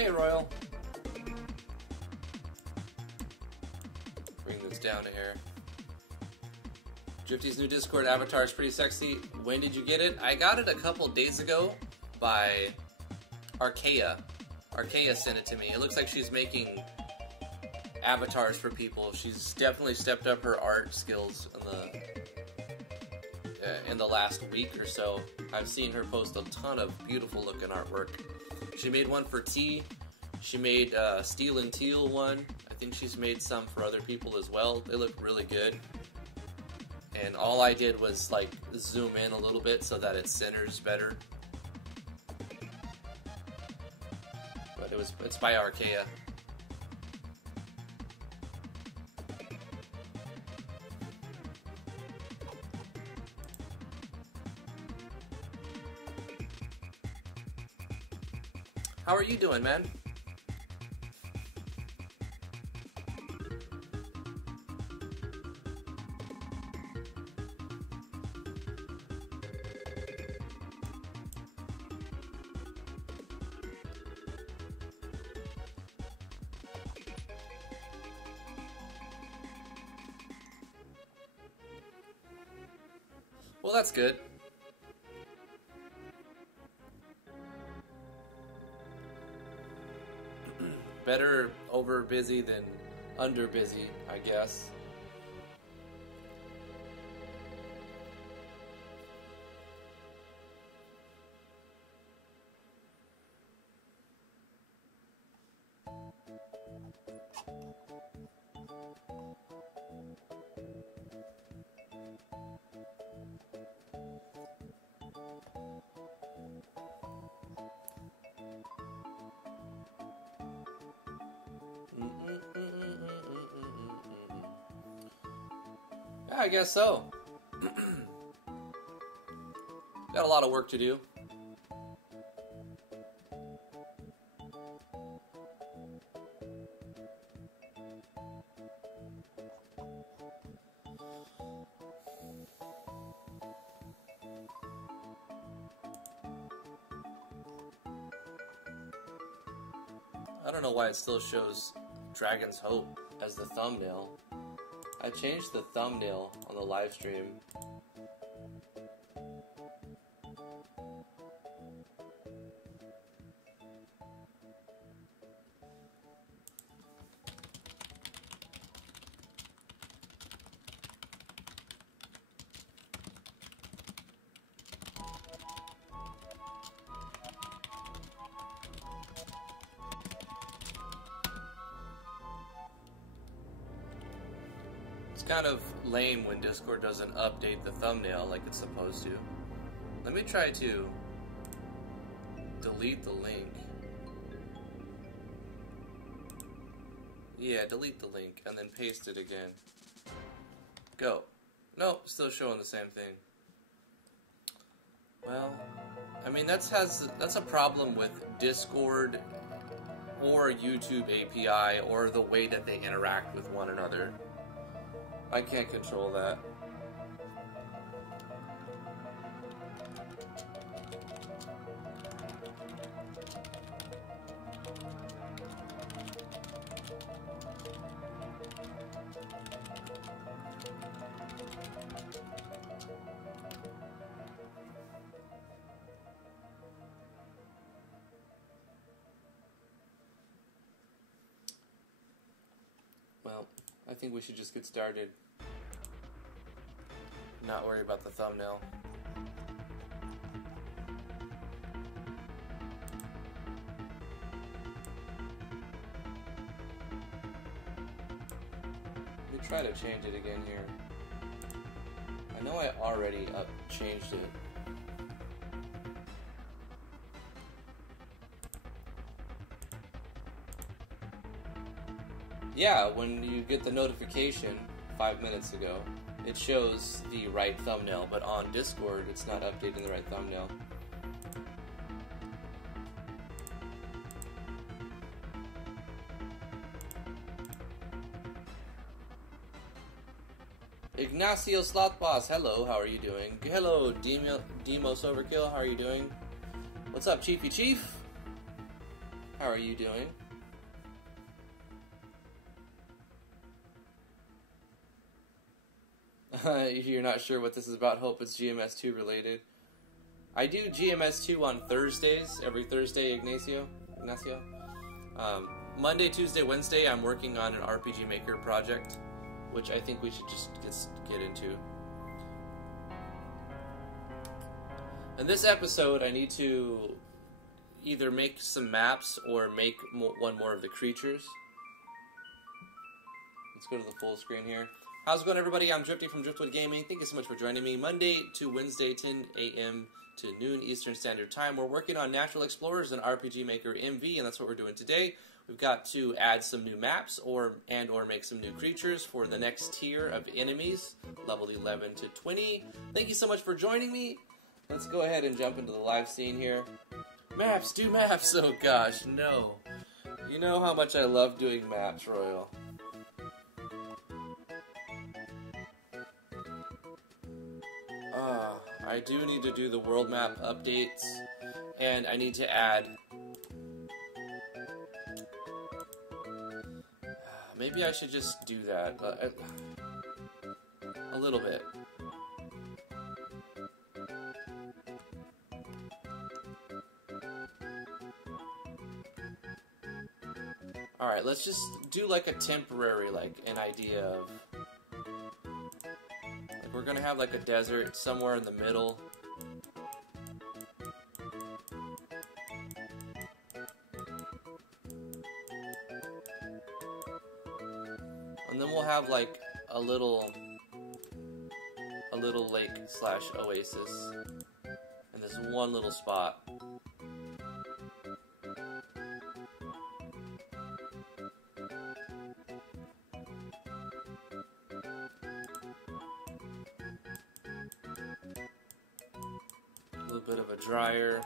Hey, Royal. Bring this down to here. Drifty's new Discord avatar is pretty sexy. When did you get it? I got it a couple days ago by R.A.M. R.A.M. sent it to me. It looks like she's making avatars for people. She's definitely stepped up her art skills in the last week or so. I've seen her post a ton of beautiful looking artwork. She made one for T. She made Steel and Teal one. I think she's made some for other people as well. They look really good. And all I did was like zoom in a little bit so that it centers better. But it's by R.A.M. How are you doing, man? Well, that's good. Better over busy than under busy, I guess. I guess so. Got a lot of work to do. I don't know why it still shows Dragon's Hope as the thumbnail. I changed the thumbnail on the live stream. Kind of lame when Discord doesn't update the thumbnail like it's supposed to. Let me try to delete the link. Yeah, delete the link and then paste it again. Go. Nope, still showing the same thing. Well, I mean that's a problem with Discord or YouTube API or the way that they interact with one another. I can't control that. Well, I think we should just get started. Not worry about the thumbnail. Let me try to change it again here. I know I already changed it. Yeah, when you get the notification 5 minutes ago, it shows the right thumbnail, but on Discord, it's not updating the right thumbnail. Ignacio Slothboss, hello, how are you doing? Hello, Demos Overkill, how are you doing? What's up, Chiefy Chief? How are you doing? If you're not sure what this is about, hope it's GMS2 related. I do GMS2 on Thursdays, every Thursday, Ignacio. Monday, Tuesday, Wednesday, I'm working on an RPG Maker project, which I think we should just get into. In this episode, I need to either make some maps or make one more of the creatures. Let's go to the full screen here. How's it going, everybody? I'm Drifty from Driftwood Gaming. Thank you so much for joining me. Monday to Wednesday, 10 a.m. to noon Eastern Standard Time. We're working on Natural Explorers and RPG Maker MV, and that's what we're doing today. We've got to add some new maps or make some new creatures for the next tier of enemies, level 11 to 20. Thank you so much for joining me. Let's go ahead and jump into the live scene here. Maps, do maps! Oh gosh, no. You know how much I love doing maps, Royal. I do need to do the world map updates, and I need to add... Maybe I should just do that, but a little bit. Alright, let's just do like a temporary, like an idea of... Like we're gonna have like a desert somewhere in the middle. And then we'll have like a little lake slash oasis in this one little spot. A little bit of a dryer.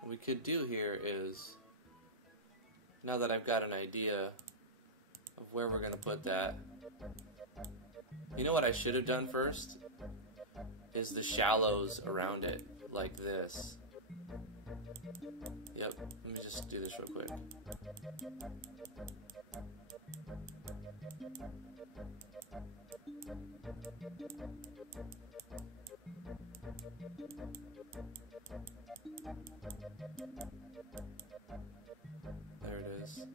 What we could do here is, now that I've got an idea of where we're going to put that, you know what I should have done first? Is the shallows around it, like this. Yep, let me just do this real quick. There it is.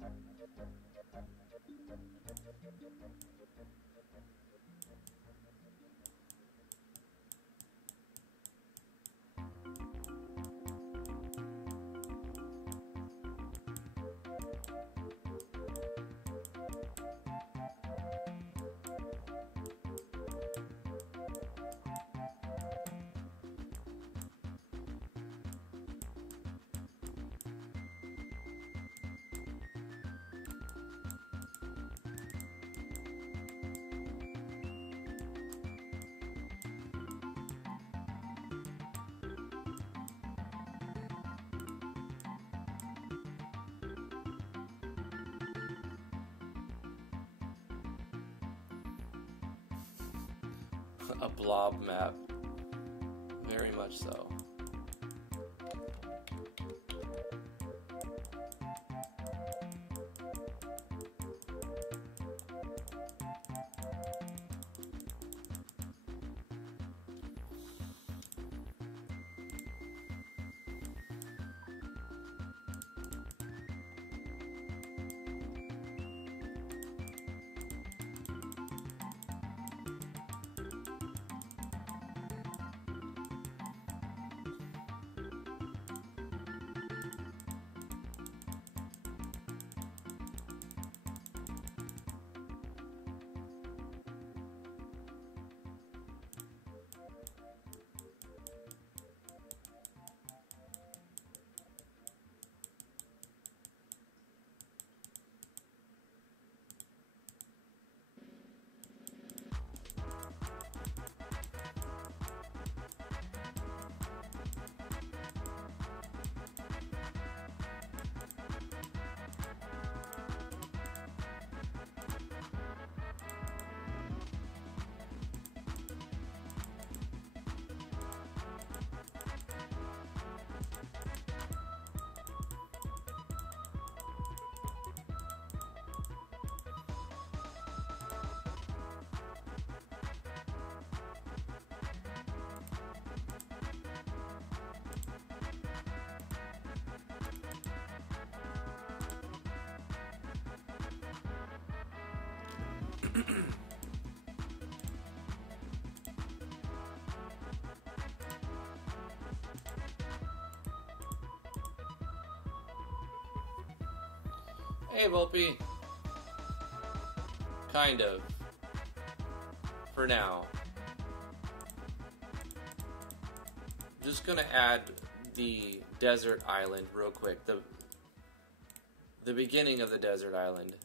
A blob map. Very much so. Hey, Volpe. Kind of. For now. Just gonna add the desert island real quick. The beginning of the desert island.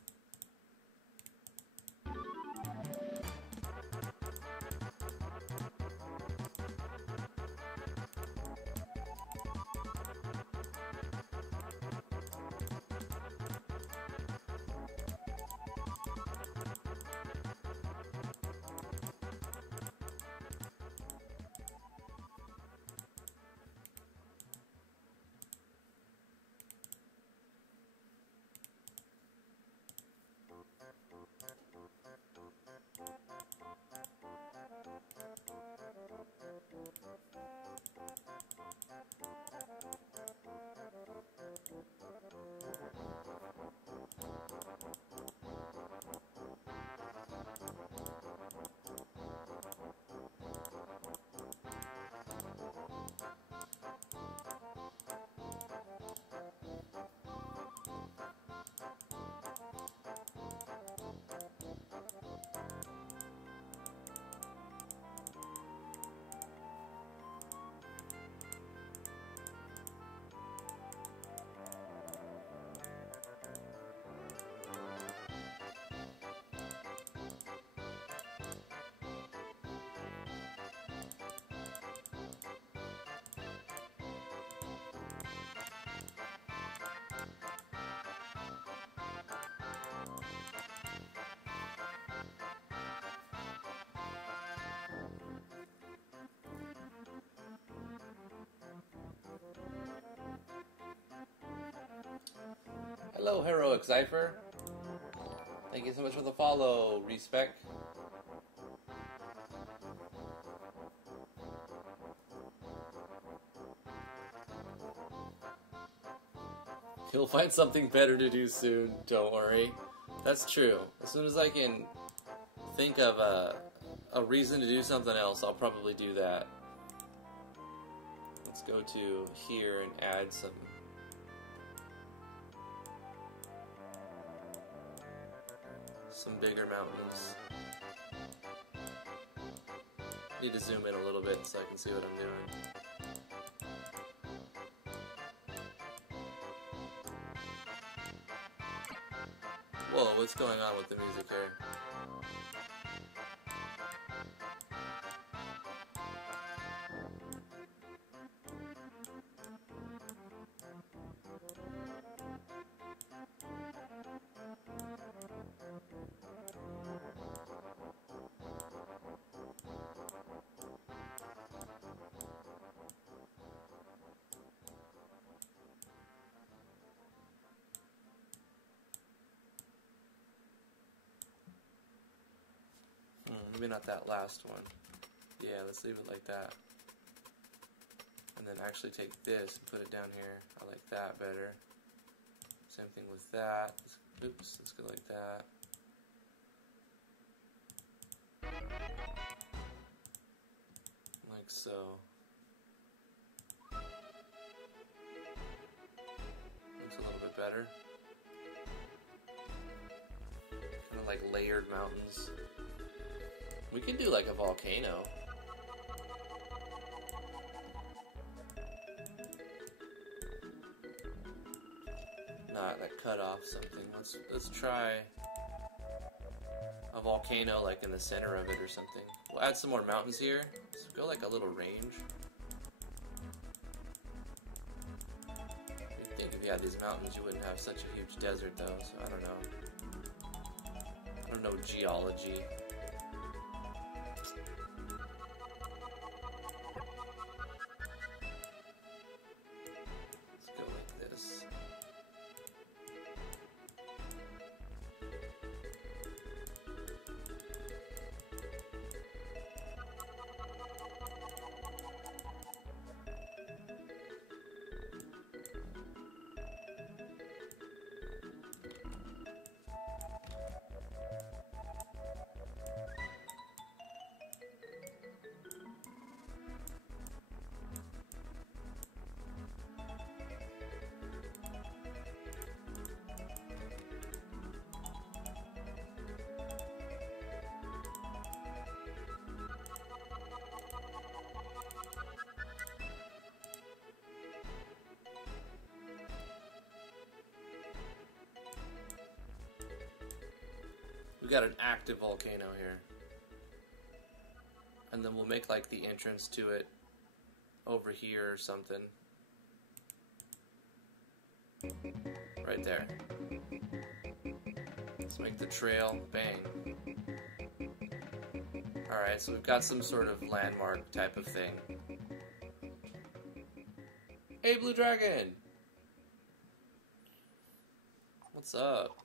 Hello, Heroic Cypher. Thank you so much for the follow, Respect. You'll find something better to do soon, don't worry. That's true. As soon as I can think of a reason to do something else, I'll probably do that. Let's go to here and add some bigger mountains. Need to zoom in a little bit so I can see what I'm doing. Whoa, what's going on with the music here? Maybe not that last one. Yeah, let's leave it like that. And then actually take this and put it down here. I like that better. Same thing with that. Oops, let's go like that. Like so. Looks a little bit better. Kind of like layered mountains. We can do like a volcano. Not like cut off something. Let's try a volcano like in the center of it or something. We'll add some more mountains here. Let's go like a little range. You'd think if you had these mountains you wouldn't have such a huge desert though, so I don't know. I don't know geology. got an active volcano here. And then we'll make like the entrance to it over here or something. Right there. Let's make the trail. Bang. Alright, so we've got some sort of landmark type of thing. Hey, Blue Dragon! What's up?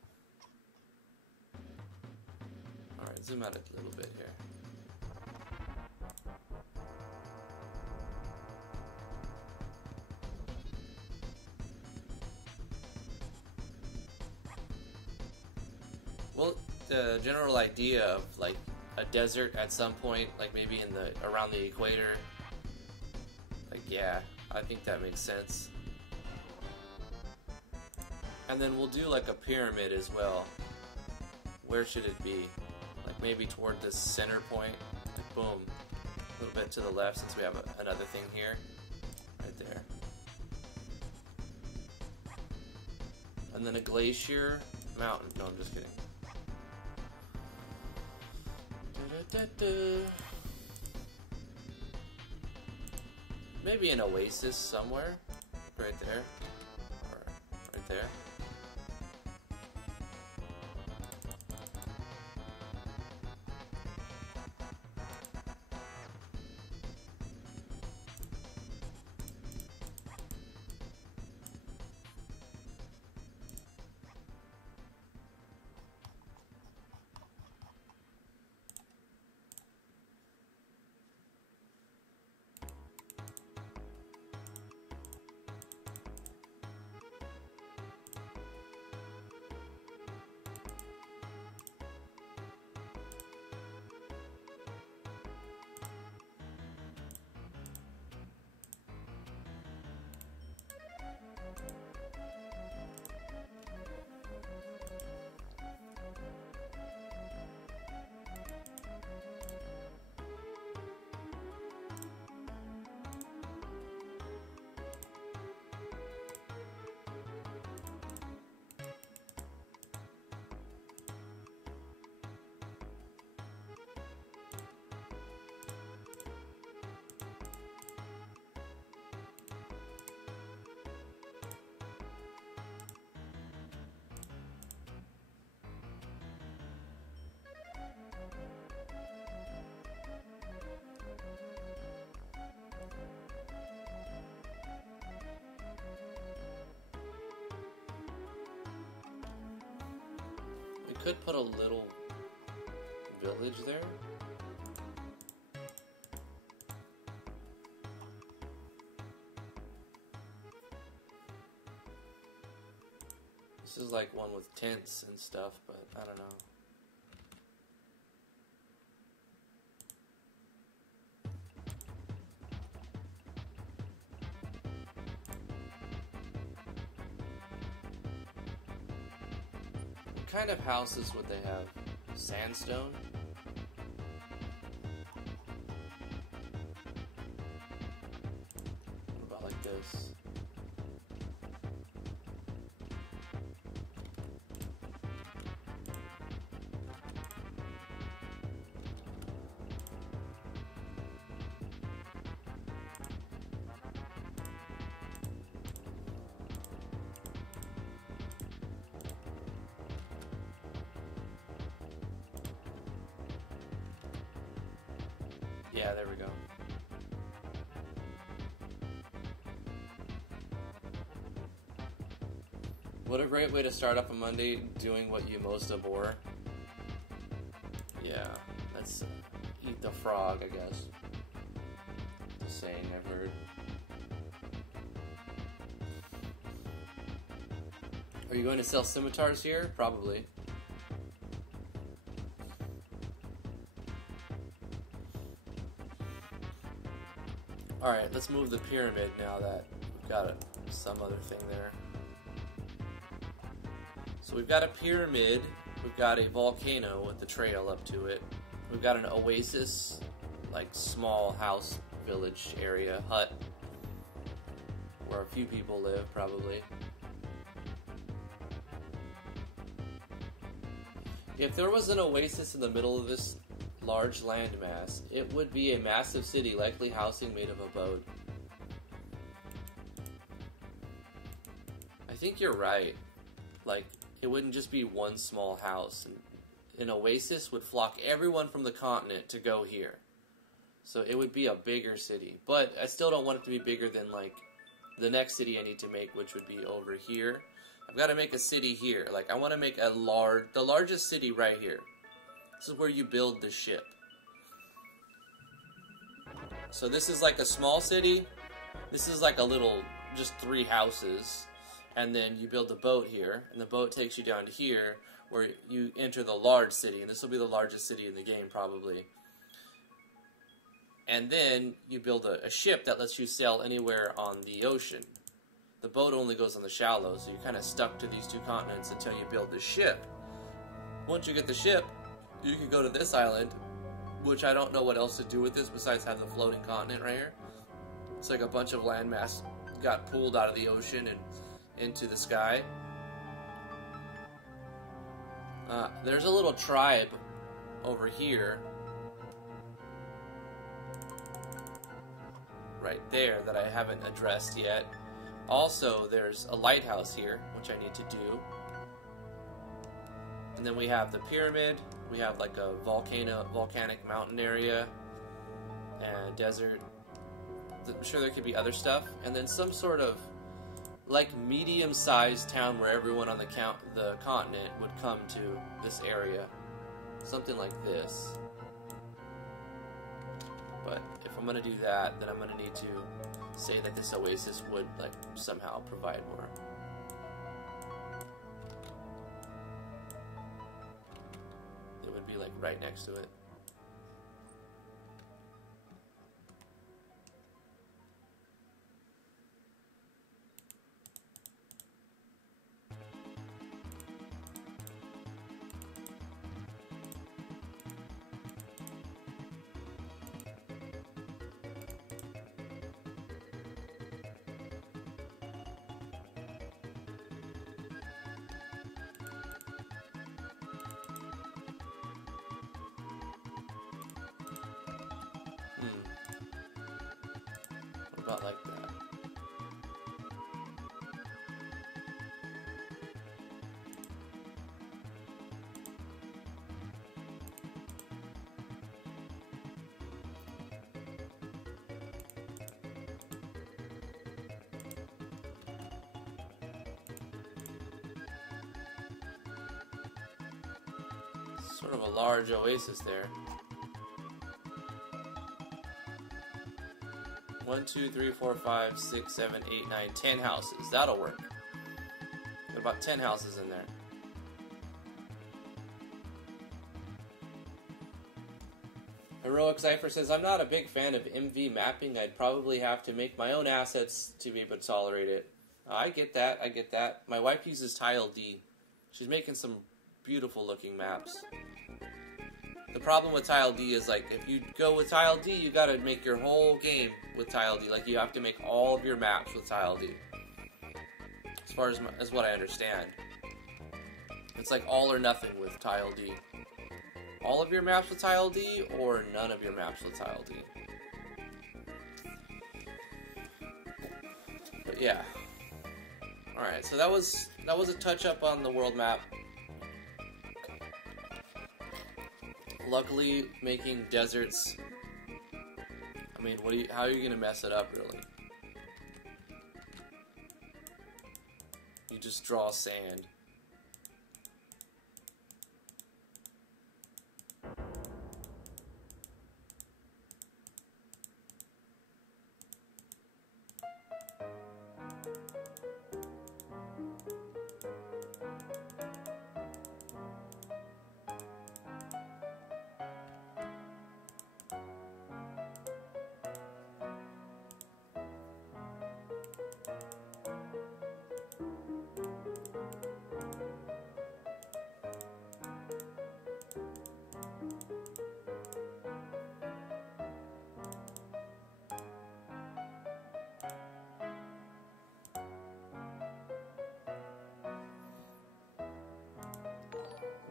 Alright, zoom out a little bit here. Well, the general idea of like a desert at some point, like maybe in the around the equator, like yeah, I think that makes sense. And then we'll do like a pyramid as well. Where should it be? Like maybe toward this center point. Like boom, a little bit to the left since we have another thing here, right there. And then a glacier mountain. No, I'm just kidding. Maybe an oasis somewhere, right there, or right there. Could put a little village there. This is like one with tents and stuff, but I don't know. What kind of houses would they have? Sandstone? What about like this? Yeah, there we go. What a great way to start up a Monday, doing what you most abhor. Yeah, that's eat the frog, I guess. Just saying, I've heard. Are you going to sell scimitars here? Probably. Alright, let's move the pyramid now that we've got some other thing there. So we've got a pyramid, we've got a volcano with the trail up to it, we've got an oasis, like small house, village area, hut, where a few people live probably. If there was an oasis in the middle of this large landmass, it would be a massive city, likely housing made of abode. I think you're right. Like, it wouldn't just be one small house. An oasis would flock everyone from the continent to go here. So it would be a bigger city. But I still don't want it to be bigger than, like, the next city I need to make, which would be over here. I've got to make a city here. Like, I want to make the largest city right here. This is where you build the ship. So this is like a small city. This is like a little, just 3 houses. And then you build the boat here, and the boat takes you down to here, where you enter the large city, and this will be the largest city in the game, probably. And then you build a ship that lets you sail anywhere on the ocean. The boat only goes on the shallows, so you're kind of stuck to these 2 continents until you build the ship. Once you get the ship, you can go to this island, which I don't know what else to do with this besides have the floating continent right here. It's like a bunch of landmass got pulled out of the ocean and into the sky. There's a little tribe over here, right there, that I haven't addressed yet. Also, there's a lighthouse here, which I need to do. And then we have the pyramid. We have like a volcanic mountain area and desert. I'm sure there could be other stuff. And then some sort of like medium-sized town where everyone on the continent would come to this area. Something like this. But if I'm going to do that, then I'm going to need to say that this oasis would like somehow provide more. It would be like right next to it. About like that. Sort of a large oasis there. 1, 2, 3, 4, 5, 6, 7, 8, 9, 10 houses. That'll work. Got about 10 houses in there. Heroic Cypher says, I'm not a big fan of MV mapping. I'd probably have to make my own assets to be able to tolerate it. I get that. I get that. My wife uses Tile D. She's making some beautiful looking maps. The problem with Tile D is, like, if you go with Tile D, you gotta make your whole game with Tile D. Like, you have to make all of your maps with Tile D. As far as what I understand. It's like all or nothing with Tile D. All of your maps with Tile D, or none of your maps with Tile D. But yeah. Alright, so that was a touch-up on the world map. Luckily, making deserts, I mean, how are you going to mess it up, really? You just draw sand.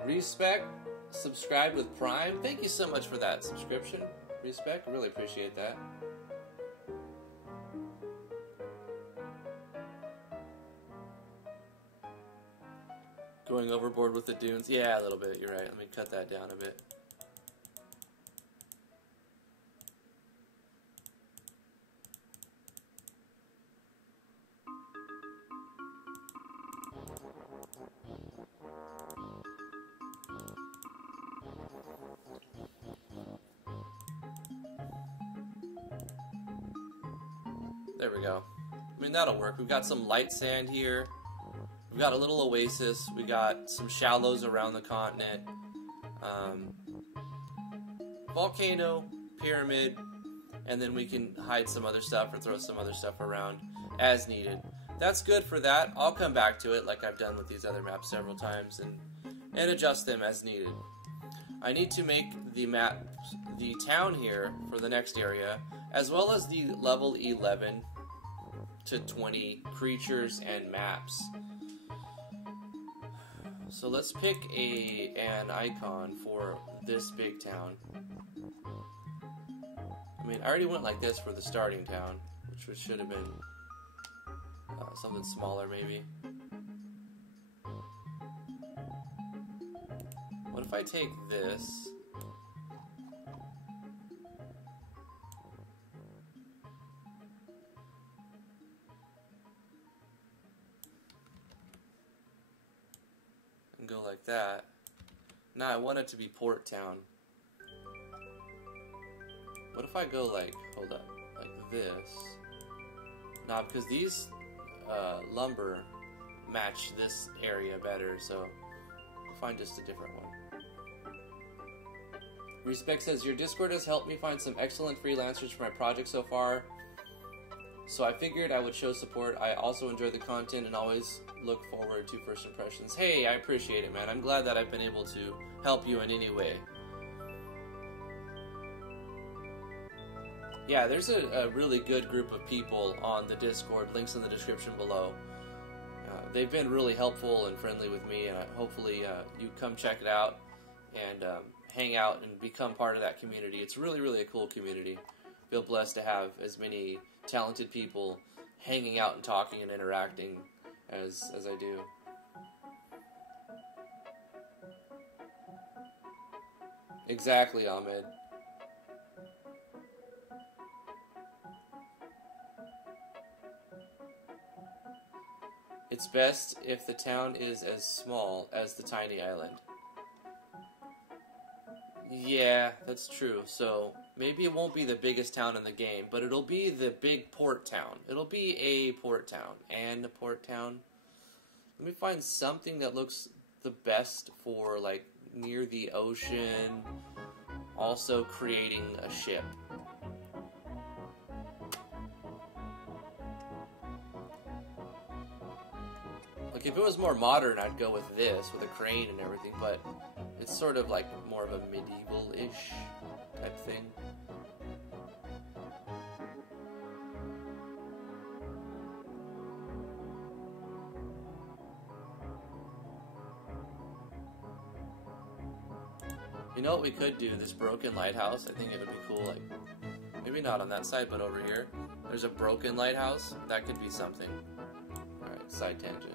Respect, subscribe with Prime. Thank you so much for that subscription. Respect, I really appreciate that. Going overboard with the dunes? Yeah, a little bit, you're right. Let me cut that down a bit. There we go. I mean, that'll work. We've got some light sand here. We've got a little oasis. We got some shallows around the continent. Volcano, pyramid, and then we can hide some other stuff or throw some other stuff around as needed. That's good for that. I'll come back to it like I've done with these other maps several times and adjust them as needed. I need to make the map, the town here for the next area, as well as the level 11 to 20 creatures and maps. So let's pick an icon for this big town. I mean, I already went like this for the starting town, which should have been something smaller maybe. What if I take this? And go like that. Now I want it to be Port Town. What if I go like, hold up, like this? Nah, because these lumber match this area better, so I'll find just a different one. Respect says, your Discord has helped me find some excellent freelancers for my project so far, so I figured I would show support. I also enjoy the content and always look forward to first impressions. Hey, I appreciate it, man. I'm glad that I've been able to help you in any way. Yeah, there's a really good group of people on the Discord. Links in the description below. They've been really helpful and friendly with me, and hopefully you come check it out and hang out and become part of that community. It's really, really a cool community. I feel blessed to have as many talented people hanging out and talking and interacting as I do. Exactly, Ahmed. It's best if the town is as small as the tiny island. Yeah, that's true. So, maybe it won't be the biggest town in the game, but it'll be the big port town. It'll be a port town and a port town. Let me find something that looks the best for, like, near the ocean, also creating a ship. Like, if it was more modern, I'd go with this, with a crane and everything, but it's sort of like more of a medieval-ish type thing. You know what we could do? This broken lighthouse, I think it would be cool, like, maybe not on that side, but over here. There's a broken lighthouse. That could be something. Alright, side tangent.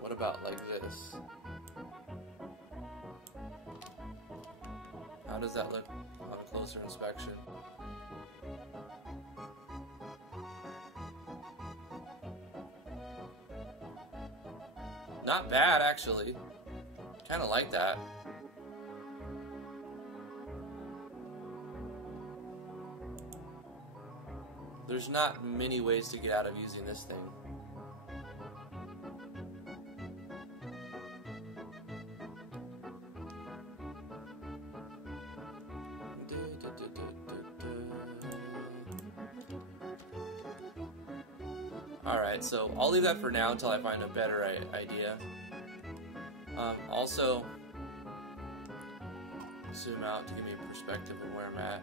What about like this? How does that look on a closer inspection? Not bad, actually. Kind of like that. There's not many ways to get out of using this thing. Alright, so I'll leave that for now until I find a better idea. Also, zoom out to give me a perspective of where I'm at.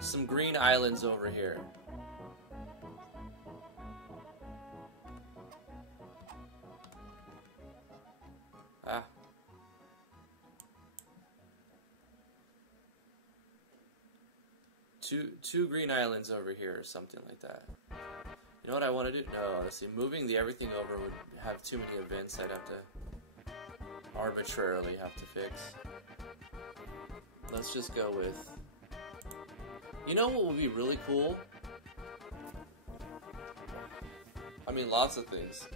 Some green islands over here. Ah. Two green islands over here or something like that. You know what I want to do? No, let's see. Moving the everything over would have too many events I'd have to arbitrarily have to fix. Let's just go with... You know what would be really cool? I mean, lots of things.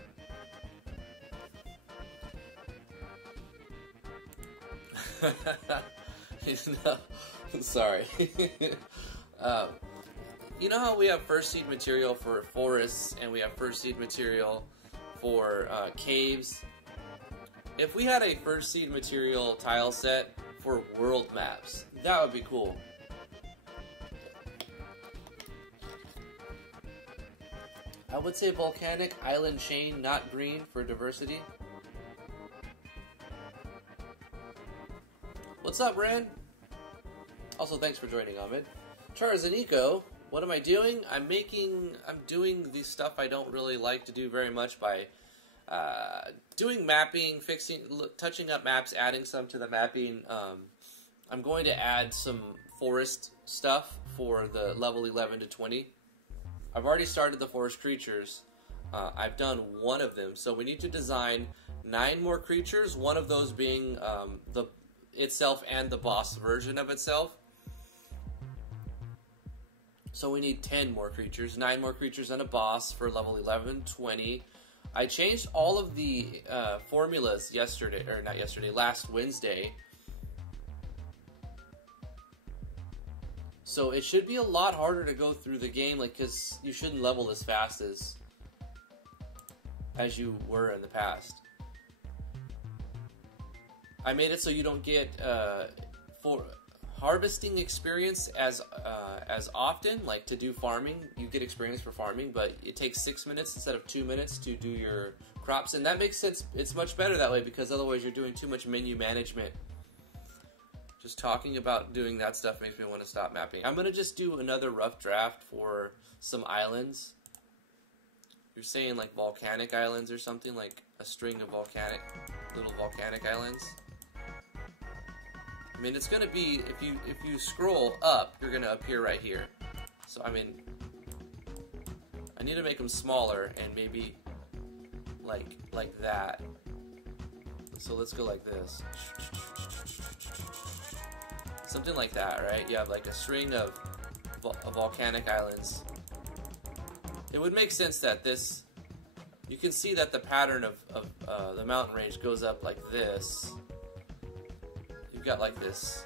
No, sorry. You know how we have first seed material for forests and we have first seed material for caves? If we had a first seed material tile set for world maps, that would be cool. I would say volcanic island chain, not green, for diversity. What's up, Ren? Also, thanks for joining, Ahmed. Charzanico, what am I doing? I'm doing the stuff I don't really like to do very much by doing mapping, touching up maps, adding some to the mapping. I'm going to add some forest stuff for the level 11 to 20. I've already started the forest creatures. I've done one of them, so we need to design 9 more creatures, one of those being itself and the boss version of itself. So we need 10 more creatures, 9 more creatures and a boss for level 11, 20. I changed all of the formulas yesterday, or not yesterday, last Wednesday. So it should be a lot harder to go through the game, like, because you shouldn't level as fast as you were in the past. I made it so you don't get for harvesting experience as often, like to do farming. You get experience for farming, but it takes 6 minutes instead of 2 minutes to do your crops, and that makes sense. It's much better that way because otherwise you're doing too much menu management. Just talking about doing that stuff makes me want to stop mapping. I'm gonna just do another rough draft for some islands. You're saying like volcanic islands or something, like a string of little volcanic islands. I mean, it's gonna be, if you scroll up, you're gonna appear right here. So I mean, I need to make them smaller and maybe like that. So let's go like this, something like that, right? You have like a string of volcanic islands. It would make sense that this, you can see that the pattern of the mountain range goes up like this. You've got like this.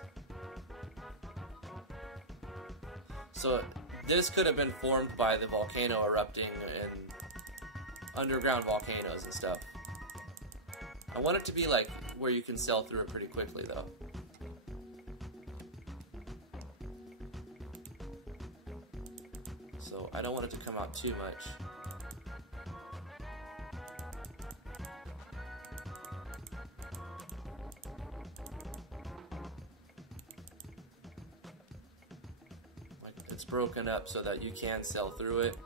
So this could have been formed by the volcano erupting and underground volcanoes and stuff. I want it to be like where you can sail through it pretty quickly though. So I don't want it to come out too much. It's broken up so that you can sail through it.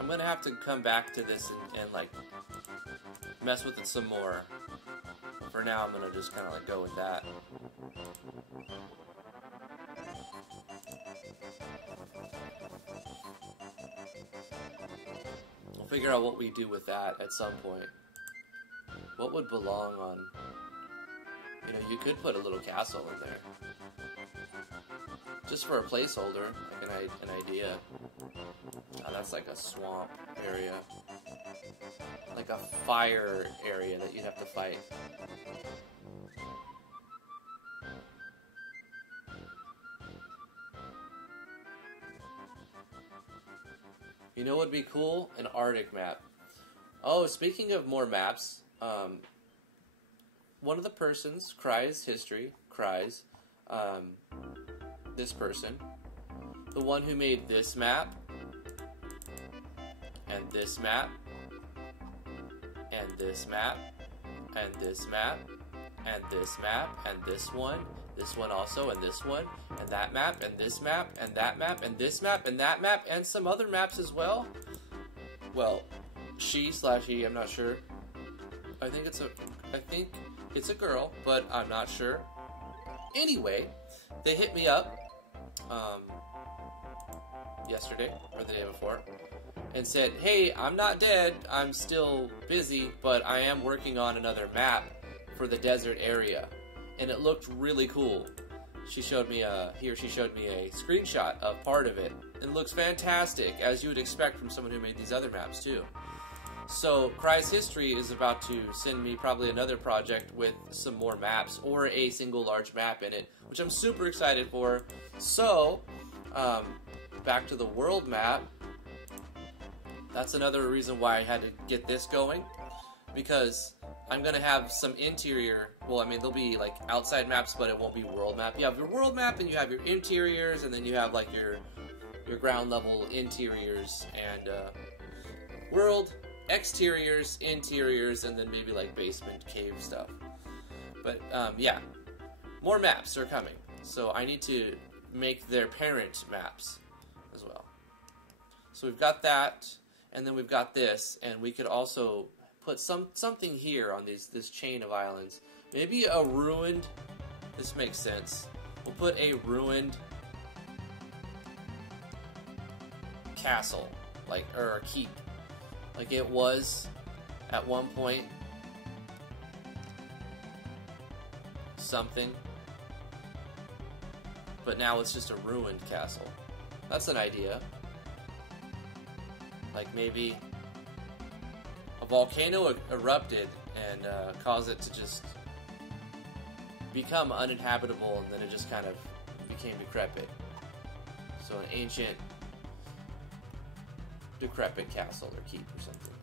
I'm gonna have to come back to this and like mess with it some more. For now, I'm gonna just kind of like go with that. We'll figure out what we do with that at some point. What would belong on You know, you could put a little castle in there. Just for a placeholder, like an idea. Oh, that's like a swamp area. Like a fire area that you'd have to fight. You know what would be cool? An Arctic map. Oh, speaking of more maps, one of the persons, Cries History, this person, the one who made this map, and this map, and this map, and this map, and this map, and this one also, and this one, and that map, and this map, and that map, and this map, and that map, and some other maps as well. Well, she/he, I'm not sure. I think it's a girl, but I'm not sure. Anyway, they hit me up yesterday or the day before and said, hey, I'm not dead, I'm still busy, but I am working on another map for the desert area, and it looked really cool. She showed me a screenshot of part of it. It looks fantastic, as you would expect from someone who made these other maps too. So Cries History is about to send me probably another project with some more maps, or a single large map in it, which I'm super excited for. So, back to the world map. That's another reason why I had to get this going, because I'm going to have some interior, well, I mean, there'll be like outside maps, but it won't be world map. You have your world map, and you have your interiors, and then you have like your ground level interiors, and world, exteriors, interiors, and then maybe like basement cave stuff. But yeah, more maps are coming, so I need to make their parent maps as well. So we've got that, and then we've got this, and we could also put something here on this chain of islands. Maybe a ruined, this makes sense. We'll put a ruined castle, like, or a keep, like it was at one point something, but now it's just a ruined castle. That's an idea. Like maybe a volcano erupted and caused it to just become uninhabitable, and then it just kind of became decrepit. So an ancient decrepit castle or keep or something.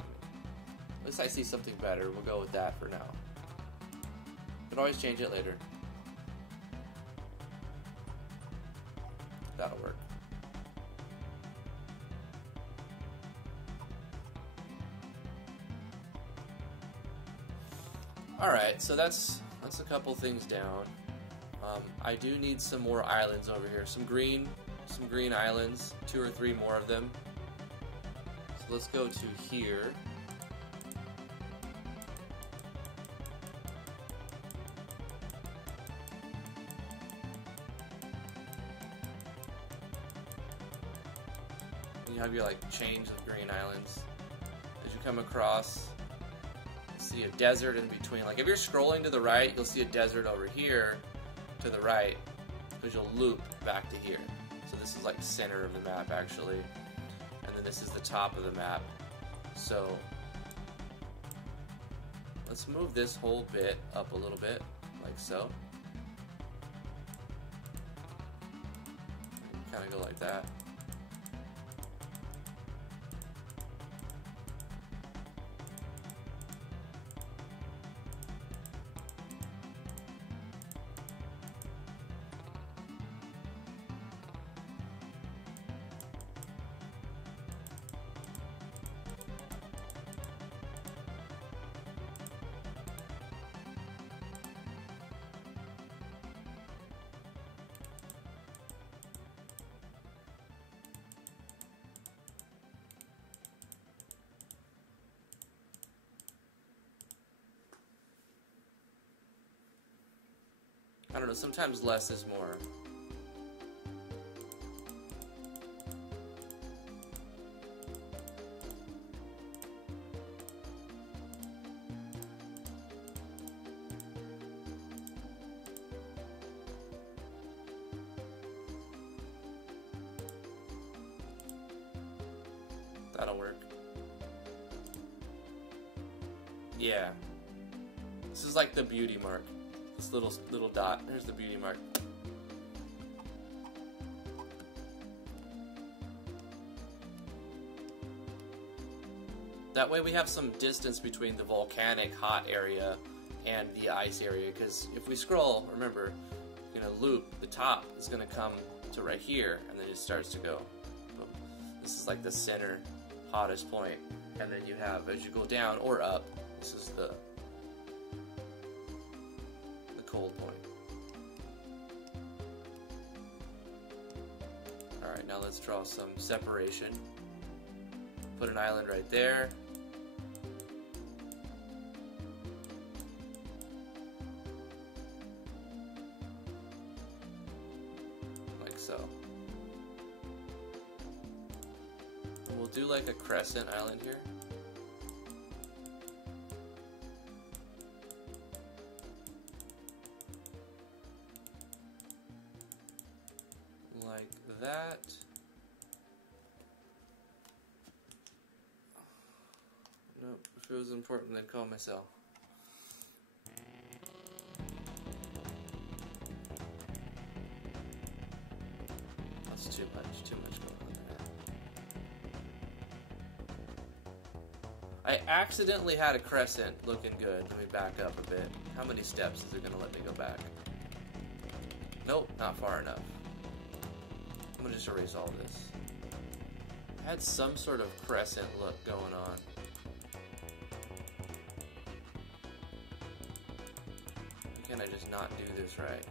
At least I see something better. We'll go with that for now. Could always change it later. That'll work. Alright, so that's a couple things down. I do need some more islands over here. Some green islands, 2 or 3 more of them. So let's go to here. You have your like chains of green islands. As you come across, you see a desert in between. Like if you're scrolling to the right, you'll see a desert over here to the right, because you'll loop back to here. So this is like center of the map actually, and then this is the top of the map. So let's move this whole bit up a little bit, like so. Kind of go like that. I don't know, sometimes less is more. That'll work. Yeah. This is like the beauty mark. This little dot. There's the beauty mark. That way we have some distance between the volcanic hot area and the ice area, because if we scroll, remember, in a loop, the top is going to come to right here, and then it starts to go. Boom. This is like the center, hottest point, and then you have, as you go down or up, this is the cold point. Alright, now let's draw some separation. Put an island right there. Like so. And we'll do like a crescent island here. Like that. Nope, if it was important, then call myself. That's too much going on there. I accidentally had a crescent looking good. Let me back up a bit. How many steps is it going to let me go back? Nope, not far enough. I'm going to just erase all this. I had some sort of crescent look going on. Can I just not do this right?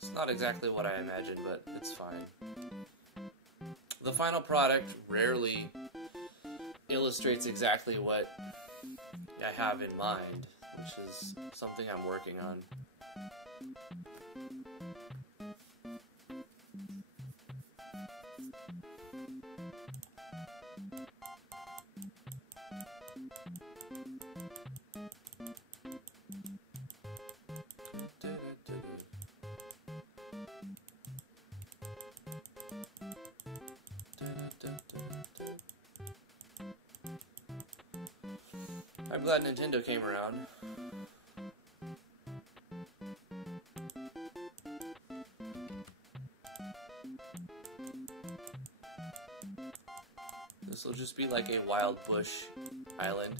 It's not exactly what I imagined, but it's fine. The final product rarely illustrates exactly what I have in mind, which is something I'm working on. I'm glad Nintendo came around. This will just be like a wild bush island.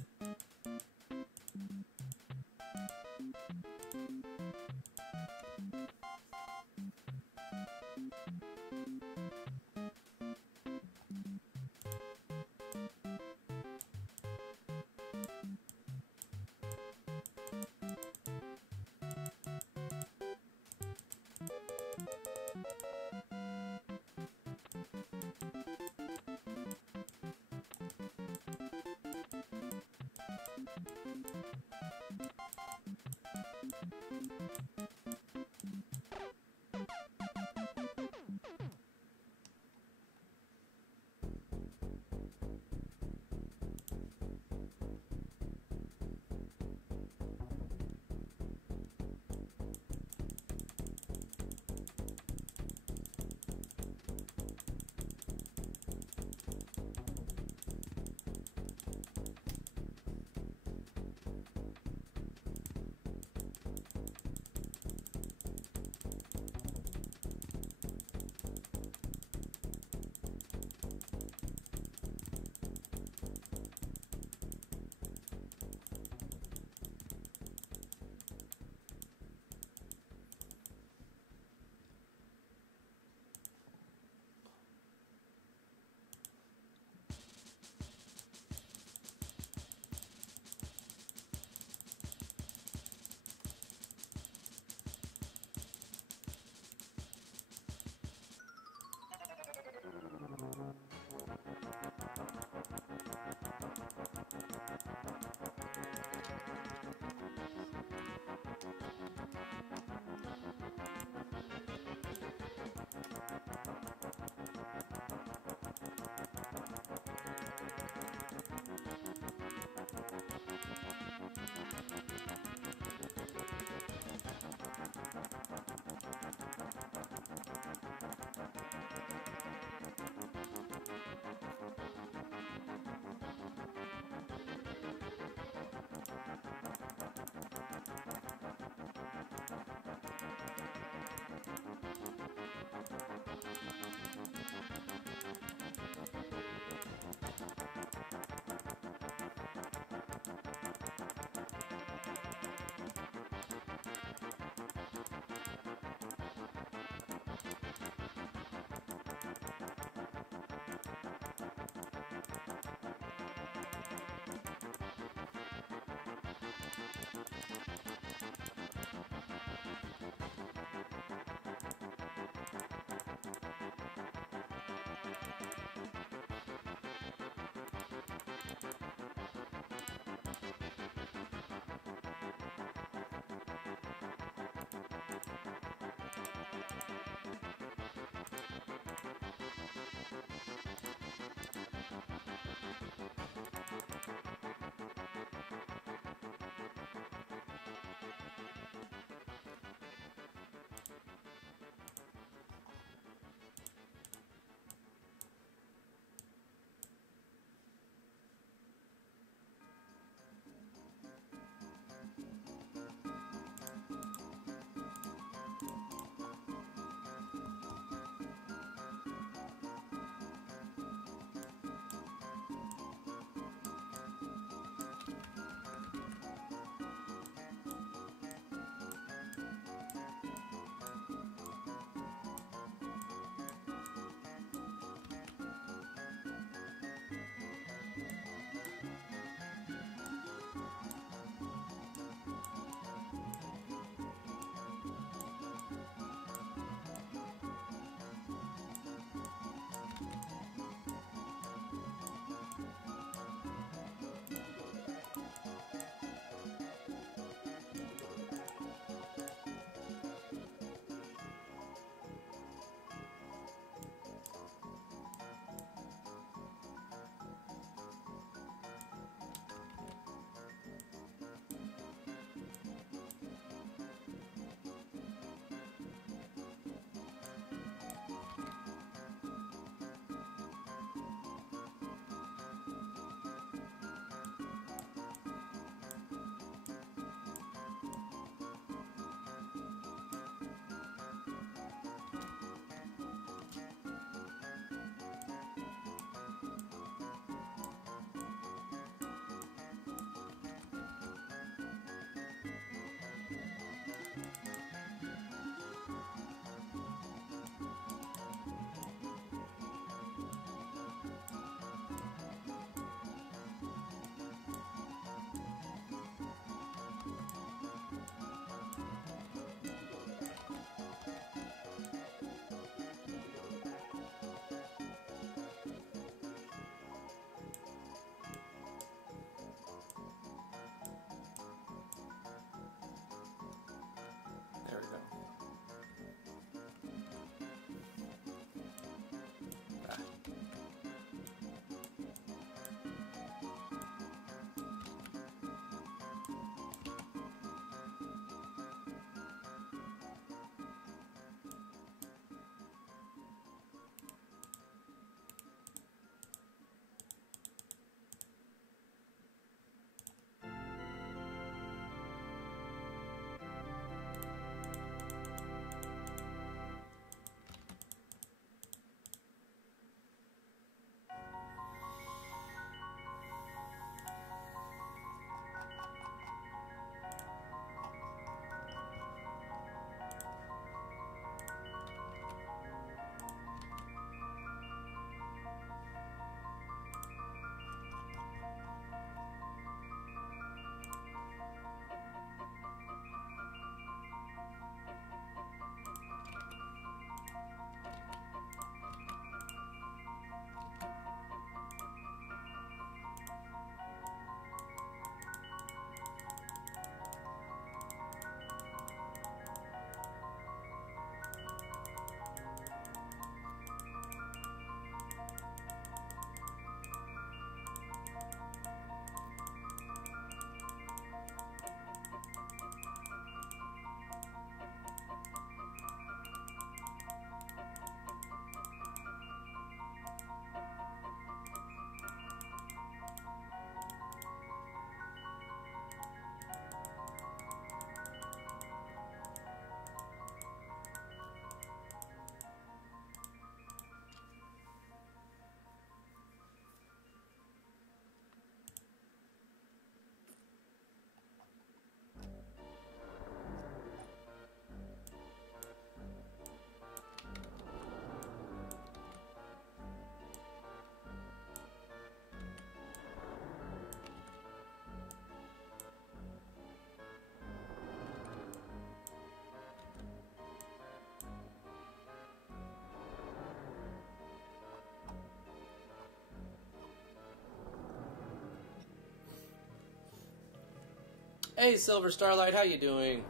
Hey, Silver Starlight, how you doing?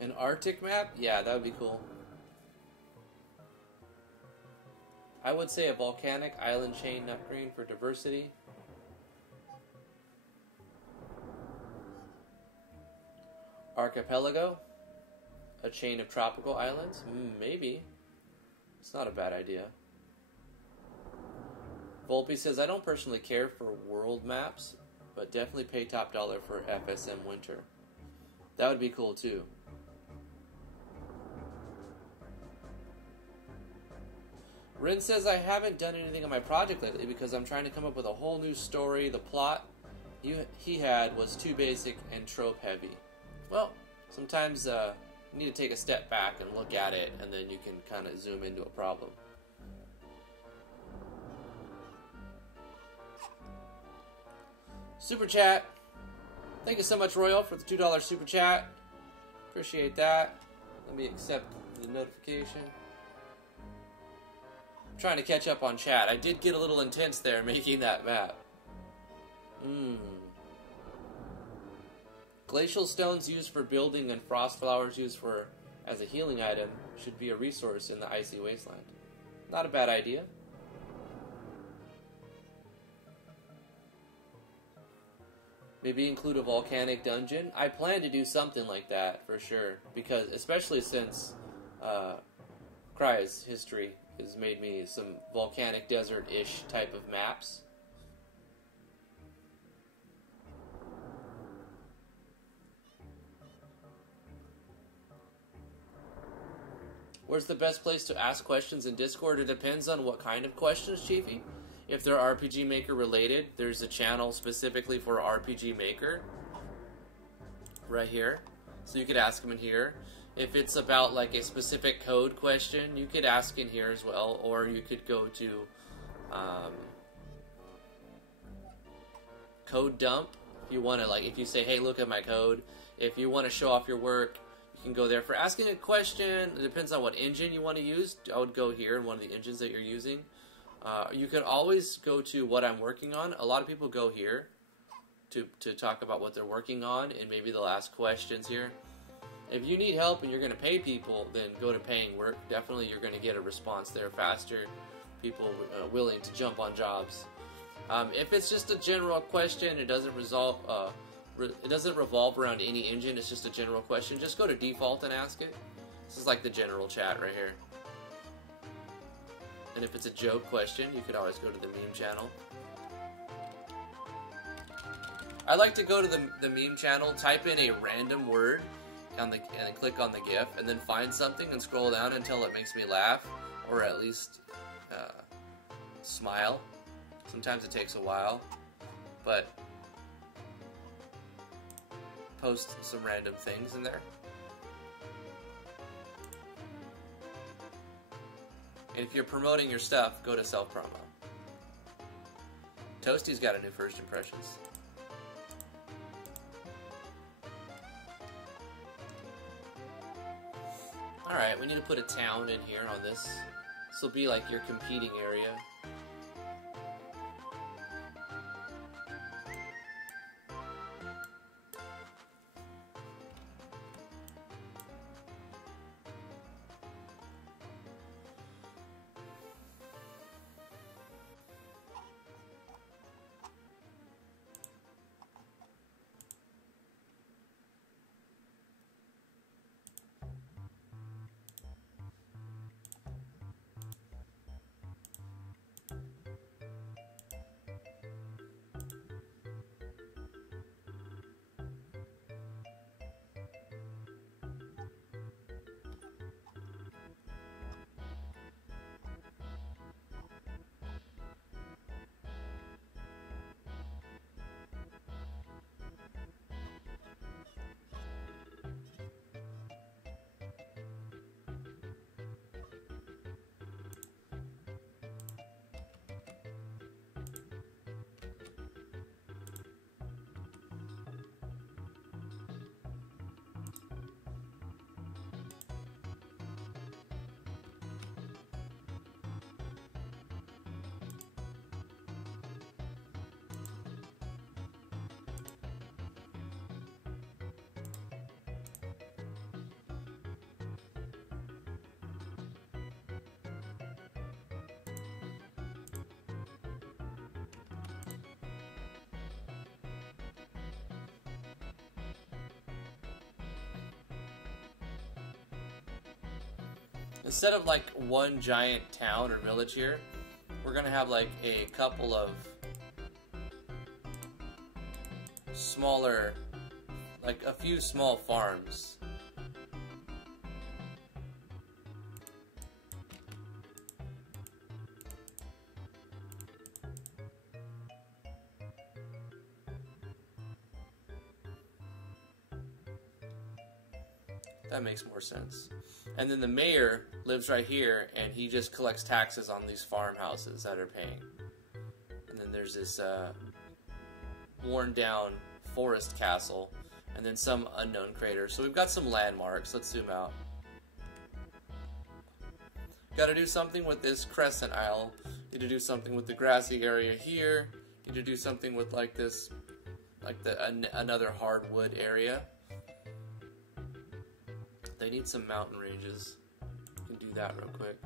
An Arctic map? Yeah, that would be cool. I would say a volcanic island chain nut green for diversity. Archipelago? A chain of tropical islands? Maybe. It's not a bad idea. Volpe says, I don't personally care for world maps, but definitely pay top dollar for FSM Winter. That would be cool too. Rin says, I haven't done anything on my project lately because I'm trying to come up with a whole new story. The plot he had was too basic and trope heavy. Well, sometimes you need to take a step back and look at it, and then you can kind of zoom into a problem. Super chat. Thank you so much, Royal, for the $2 super chat. Appreciate that. Let me accept the notification. I'm trying to catch up on chat. I did get a little intense there making that map. Glacial stones used for building and frost flowers used for as a healing item should be a resource in the icy wasteland. Not a bad idea. Maybe include a volcanic dungeon. I plan to do something like that for sure, because especially since Cry's history has made me some volcanic desert-ish type of maps. Where's the best place to ask questions in Discord? It depends on what kind of questions, Chiefy. If they're RPG Maker related, there's a channel specifically for RPG Maker. Right here. So you could ask them in here. If it's about like a specific code question, you could ask in here as well. Or you could go to Code Dump. If you want to, like, if you say, hey, look at my code. If you want to show off your work, you can go there. For asking a question, it depends on what engine you want to use. I would go here in one of the engines that you're using. You can always go to what I'm working on. A lot of people go here to talk about what they're working on, and maybe they'll ask questions here. If you need help and you're going to pay people, then go to paying work. Definitely you're going to get a response there faster. People willing to jump on jobs. If it's just a general question, it doesn't revolve around any engine, it's just a general question, just go to default and ask it. This is like the general chat right here. And if it's a joke question, you could always go to the meme channel. I like to go to the meme channel, type in a random word, and then click on the GIF, and then find something and scroll down until it makes me laugh, or at least smile. Sometimes it takes a while, but post some random things in there. And if you're promoting your stuff, go to self-promo. Toasty's got a new first impressions. Alright, we need to put a town in here on this. This will be like your competing area. instead of like one giant town or village here, we're gonna have like a couple of smaller, like a few small farms. That makes more sense. And then the mayor lives right here, and he just collects taxes on these farmhouses that are paying. And then there's this worn down forest castle, and then some unknown crater. So we've got some landmarks. Let's zoom out. Got to do something with this crescent isle. Need to do something with the grassy area here. Need to do something with like this, like another hardwood area. They need some mountain ranges. We can do that real quick.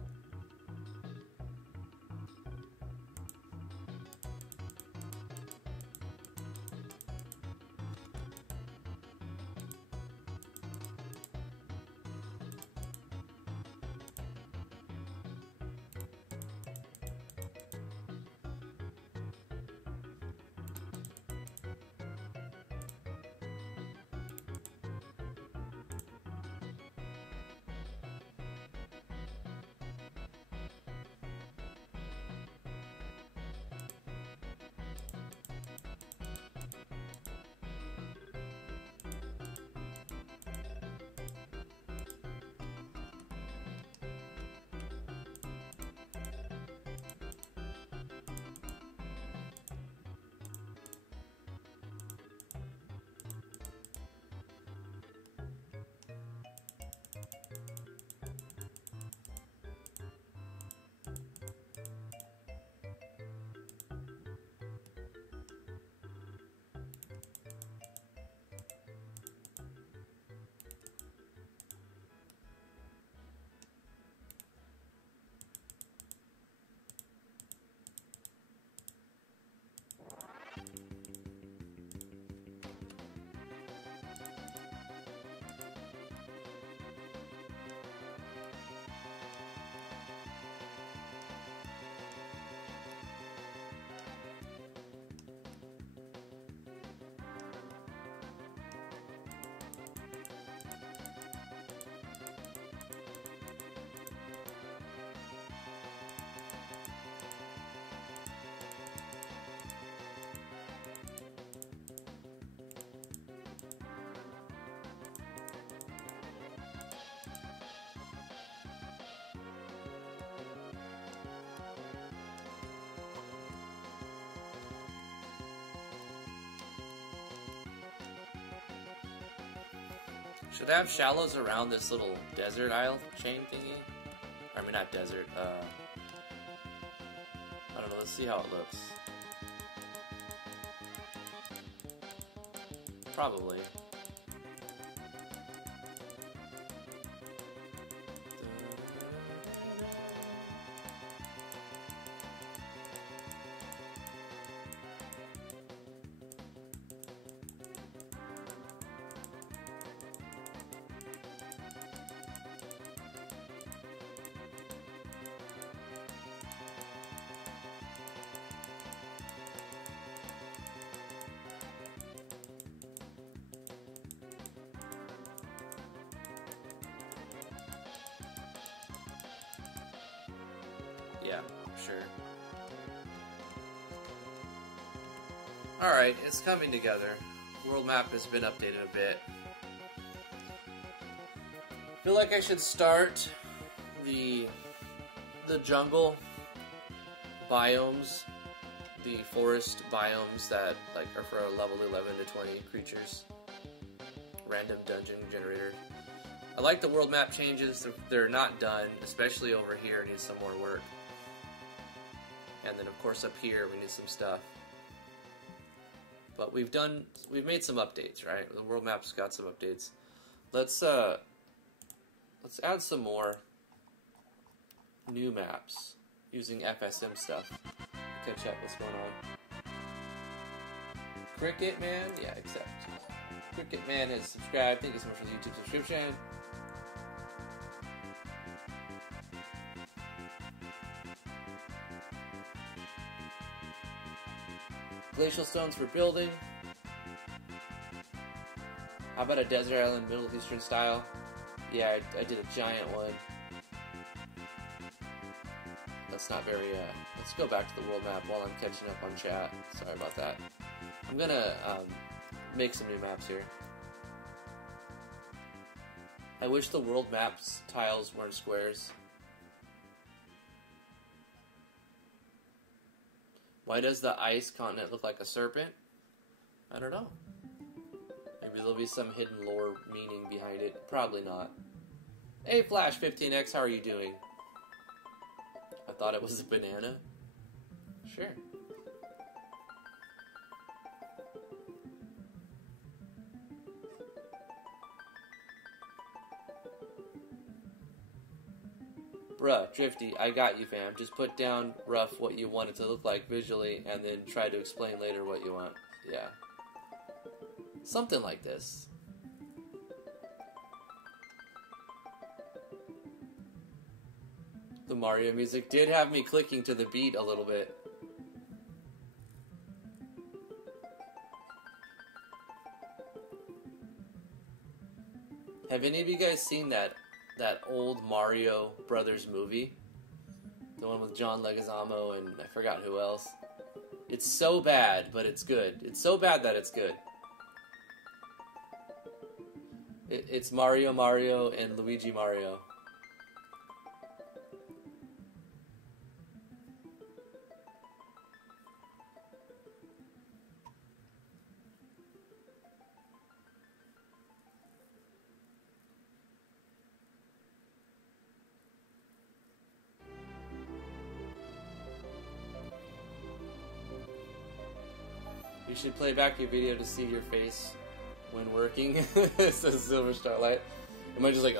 Should I have shallows around this little desert isle chain thingy? I mean, not desert, I don't know, let's see how it looks. Probably. Yeah, sure. Alright, it's coming together. World map has been updated a bit. Feel like I should start the jungle biomes, the forest biomes that like are for level 11 to 20 creatures. Random dungeon generator. I like the world map changes. They're not done, especially over here. It needs some more work. And then of course up here we need some stuff. But we've made some updates, right? The world map's got some updates. Let's add some more new maps using FSM stuff. Catch up what's going on. Cricket Man, yeah, accept. Cricket Man has subscribed. Thank you so much for the YouTube subscription. glacial stones for building. How about a desert island Middle Eastern style? Yeah, I did a giant one. That's not very, let's go back to the world map while I'm catching up on chat. Sorry about that. I'm gonna, make some new maps here. I wish the world maps tiles weren't squares. Why does the ice continent look like a serpent? I don't know. Maybe there'll be some hidden lore meaning behind it. Probably not. Hey Flash15X, how are you doing? I thought it was a banana. Sure. Bruh, Drifty, I got you, fam. Just put down rough what you want it to look like visually, and then try to explain later what you want. Yeah. Something like this. The Mario music did have me clicking to the beat a little bit. Have any of you guys seen that old Mario Brothers movie? The one with John Leguizamo and I forgot who else. It's so bad, but it's good. It's so bad that it's good. It's Mario and Luigi Mario. You should play back your video to see your face when working. Says Silver Starlight. Am I just like,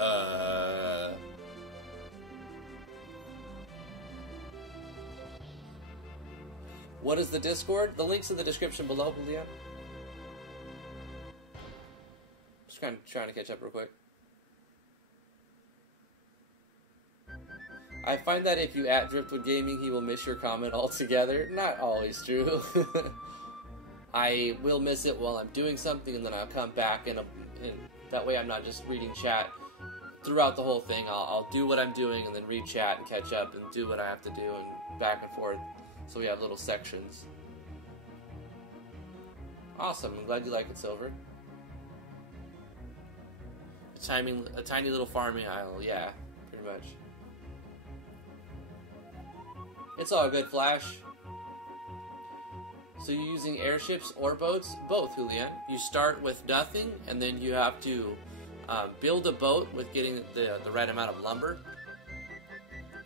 What is the Discord? The link's in the description below, Julian. Just kind of trying to catch up real quick. I find that if you at Driftwood Gaming, he will miss your comment altogether. Not always true. I will miss it while I'm doing something, and then I'll come back, and that way I'm not just reading chat throughout the whole thing. I'll do what I'm doing, and then read chat and catch up, and do what I have to do, and back and forth. So we have little sections. Awesome, I'm glad you like it, Silver. A tiny little farming isle, yeah, pretty much. It's all good, Flash. So you're using airships or boats? Both, Julian. You start with nothing, and then you have to build a boat with getting the right amount of lumber.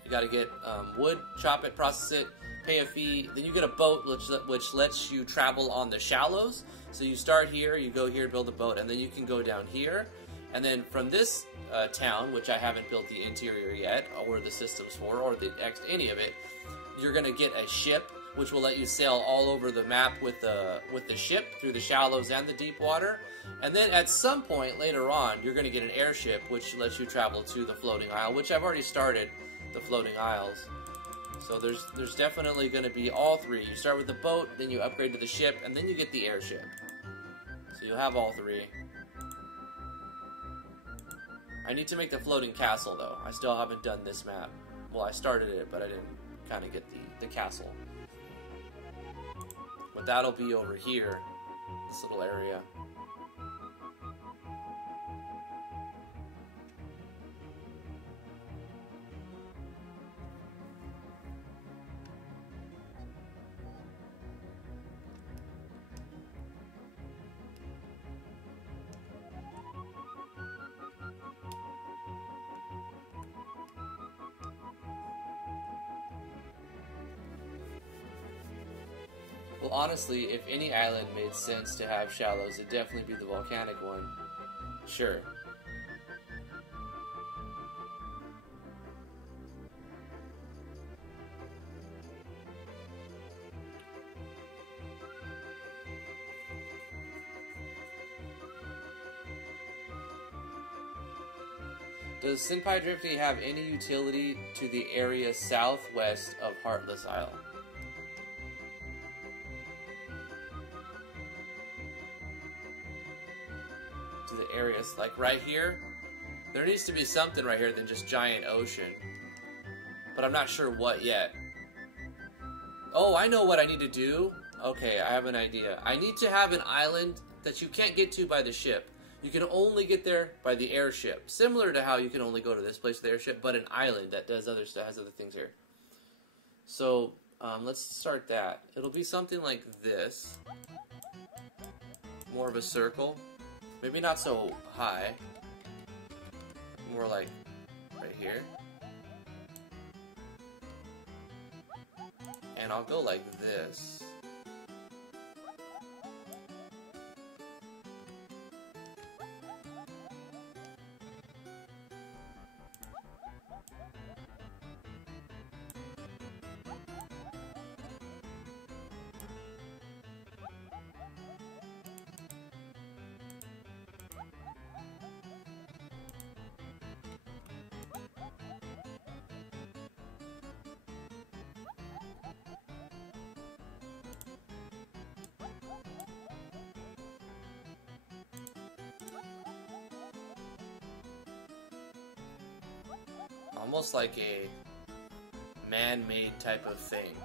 You got to get wood, chop it, process it, pay a fee. Then you get a boat which lets you travel on the shallows. So you start here, you go here, build a boat, and then you can go down here. And then from this town, which I haven't built the interior yet, or the systems for, or any of it, you're going to get a ship, which will let you sail all over the map with the ship through the shallows and the deep water. And then at some point later on, you're going to get an airship, which lets you travel to the floating isle, which I've already started the floating isles. So there's definitely going to be all three. You start with the boat, then you upgrade to the ship, and then you get the airship. So you'll have all three. I need to make the floating castle, though. I still haven't done this map. Well, I started it, but I didn't kind of get the castle. But that'll be over here, this little area. Well, honestly, if any island made sense to have shallows, it'd definitely be the volcanic one. Sure. Does Senpai Drifty have any utility to the area southwest of Heartless Isle? to the areas. Like right here, there needs to be something right here than just giant ocean. But I'm not sure what yet. Oh, I know what I need to do. Okay, I have an idea. I need to have an island that you can't get to by the ship. You can only get there by the airship. Similar to how you can only go to this place with the airship, but an island that does other stuff, has other things here. So, let's start that. It'll be something like this. More of a circle. Maybe not so high. More like right here. And I'll go like this. Almost like a man-made type of thing.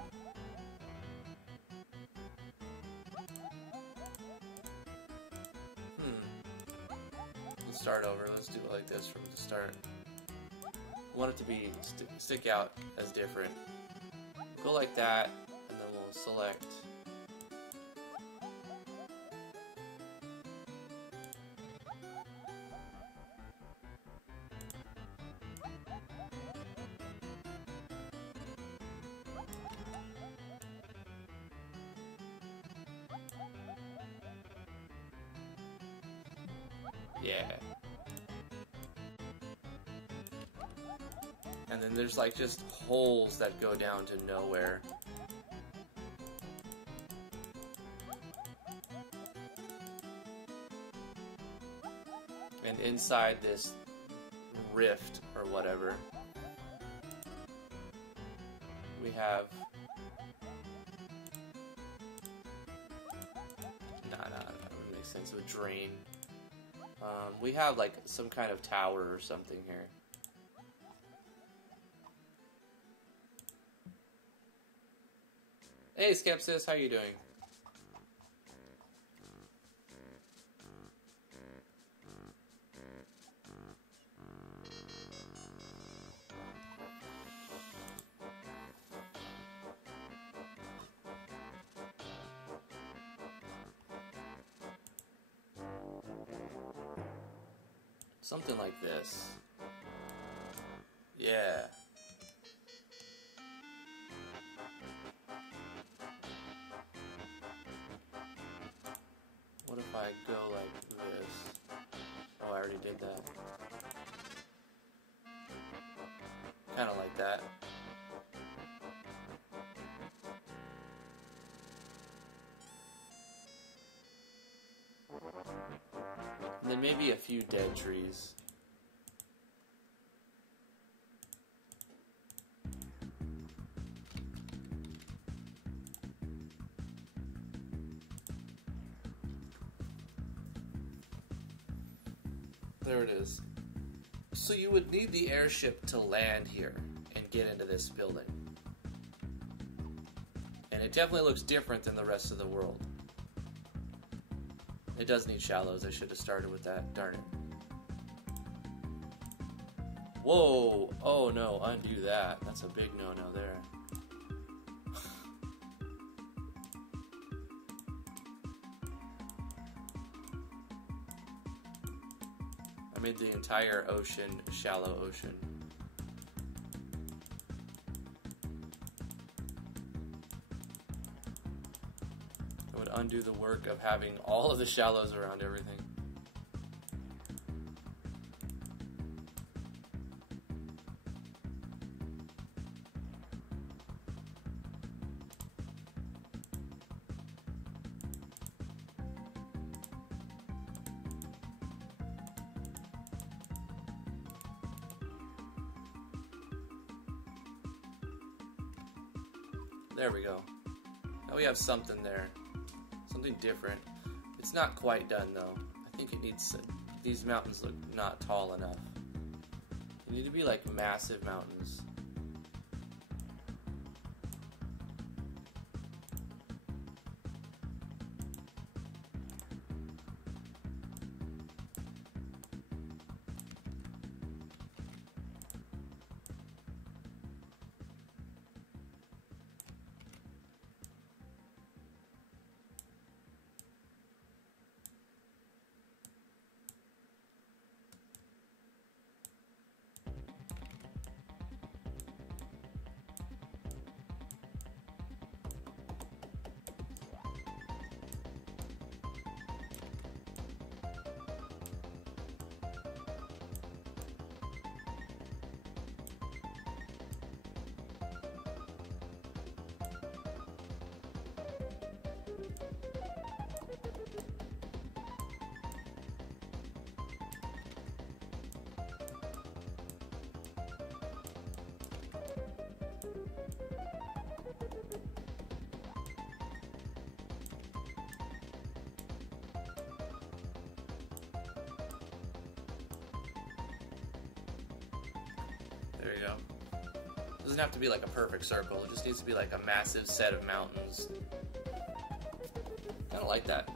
Let's start over. Let's do it like this from the start. I want it to be stick out as different. Go like that, and then we'll select. Yeah. And then there's like just holes that go down to nowhere. And inside this rift or whatever, we have that would make sense. A drain. We have like some kind of tower or something here. Hey Skepsis, how you doing? Something like this. Yeah. What if I go like this? Oh, I already did that. Kind of like that. And then maybe a few dead trees. There it is. So you would need the airship to land here and get into this building. And it definitely looks different than the rest of the world. It does need shallows. I should have started with that. Darn it. Whoa! Oh no, undo that. That's a big no-no there. I made the entire ocean a shallow ocean. It would undo the work of having all of the shallows around everything. There we go. Now we have something there. Something different. It's not quite done though. I think it needs these mountains look not tall enough. They need to be like massive mountains. There you go. It doesn't have to be like a perfect circle. It just needs to be like a massive set of mountains. I don't like that.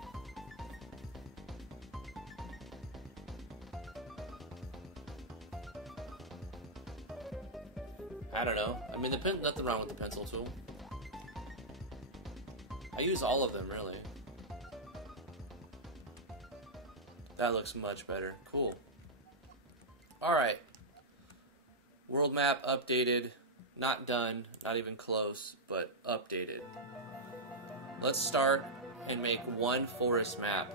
I don't know. I mean, nothing wrong with the pencil tool. I use all of them, really. That looks much better. Cool. Alright. World map updated. Not done. Not even close, but updated. Let's start and make one forest map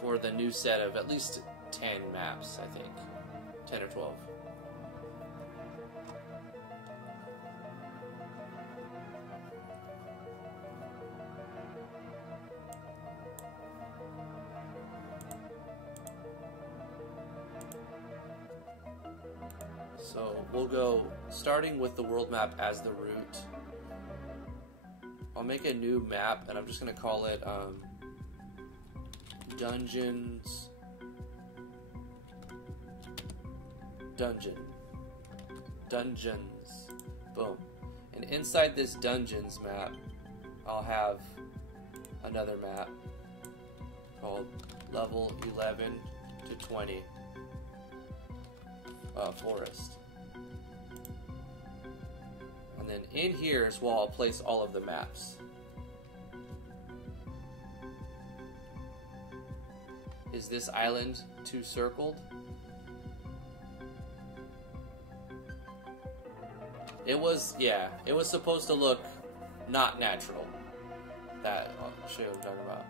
for the new set of at least 10 maps, I think. 10 or 12. So we'll go starting with the world map as the root. I'll make a new map and I'm just going to call it Dungeons. Boom. And inside this Dungeons map, I'll have another map called Level 11 to 20 Forest. And then in here is where I'll place all of the maps. Is this island too circled? It was, yeah, it was supposed to look not natural. I'll show you what I'm talking about.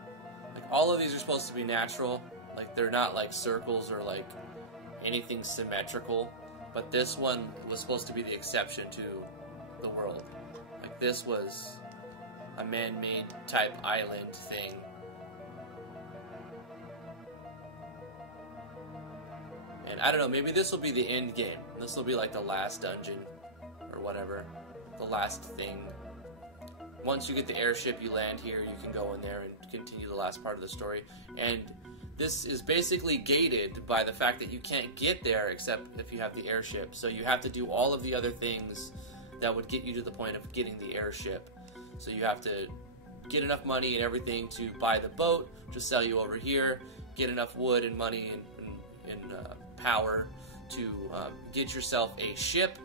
Like, all of these are supposed to be natural. Like, they're not like circles or like anything symmetrical. But this one was supposed to be the exception to the world. Like, this was a man-made type island thing. And I don't know, maybe this will be the end game. This will be like the last dungeon or whatever. The last thing. Once you get the airship, you land here, you can go in there and continue the last part of the story. And this is basically gated by the fact that you can't get there except if you have the airship. So you have to do all of the other things that would get you to the point of getting the airship. So you have to get enough money and everything to buy the boat, to sell you over here, get enough wood and money and power to get yourself a ship,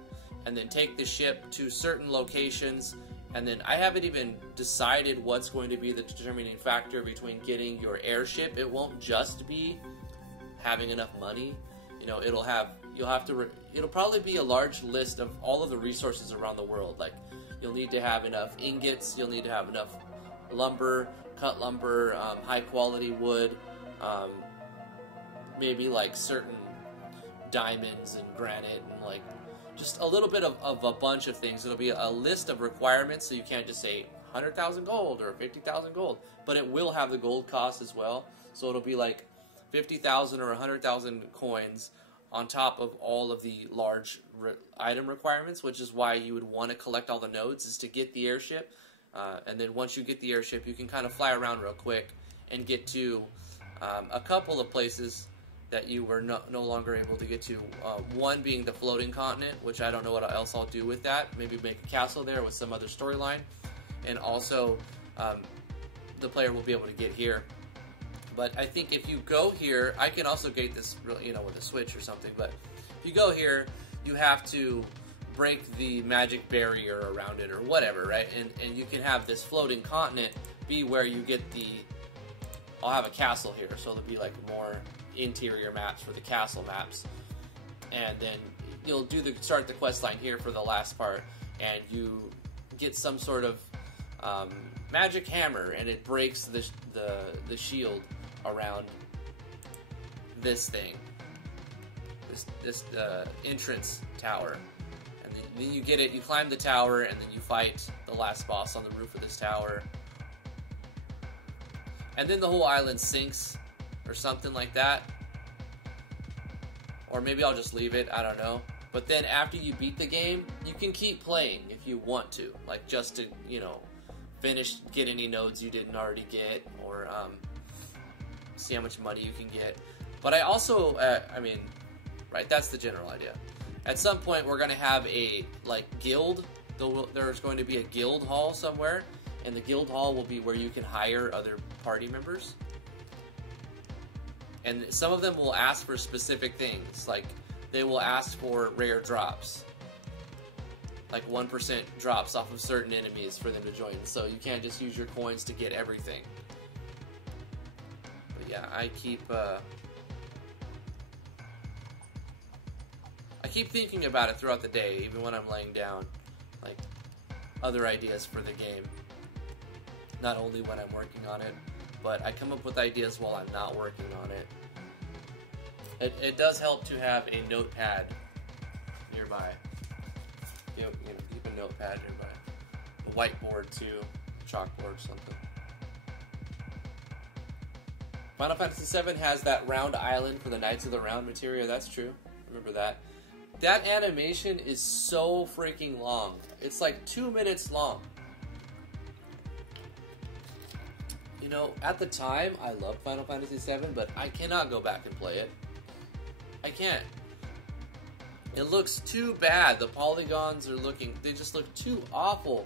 and then take the ship to certain locations. And then I haven't even decided what's going to be the determining factor between getting your airship. It won't just be having enough money. You know, it'll probably be a large list of all of the resources around the world. Like, you'll need to have enough ingots, you'll need to have enough lumber, cut lumber, high quality wood, maybe like certain diamonds and granite and like just a little bit of a bunch of things. It'll be a list of requirements, so you can't just say 100,000 gold or 50,000 gold, but it will have the gold cost as well. So it'll be like 50,000 or 100,000 coins on top of all of the large item requirements, which is why you would want to collect all the nodes, is to get the airship. And then once you get the airship, you can kind of fly around real quick and get to a couple of places that you were no longer able to get to. One being the floating continent, which I don't know what else I'll do with that. Maybe make a castle there with some other storyline. And also, the player will be able to get here. But I think if you go here, I can also gate this, you know, with a switch or something. But if you go here, you have to break the magic barrier around it or whatever, right? And you can have this floating continent be where you get the... I'll have a castle here, so there'll be like more interior maps for the castle maps. And then you'll start the quest line here for the last part, and you get some sort of magic hammer, and it breaks the shield around this thing, this entrance tower. And then you get it, you climb the tower, and then you fight the last boss on the roof of this tower. And then the whole island sinks, or something like that. Or maybe I'll just leave it, I don't know. But then after you beat the game, you can keep playing if you want to. Like, just to, you know, get any nodes you didn't already get, or see how much money you can get. But I also, I mean, right, that's the general idea. At some point, we're going to have a, like, guild. There's going to be a guild hall somewhere, and the guild hall will be where you can hire other party members. And some of them will ask for specific things, like they will ask for rare drops, like 1% drops off of certain enemies for them to join. So you can't just use your coins to get everything. But yeah, I keep thinking about it throughout the day, even when I'm laying down, like other ideas for the game. Not only when I'm working on it, but I come up with ideas while I'm not working on it. It does help to have a notepad nearby. You know, keep a notepad nearby. A whiteboard too, chalkboard, something. Final Fantasy VII has that round island for the Knights of the Round materia. That's true. Remember that. That animation is so freaking long. It's like 2 minutes long. You know, at the time, I loved Final Fantasy VII, but I cannot go back and play it. I can't. It looks too bad. The polygons they just look too awful.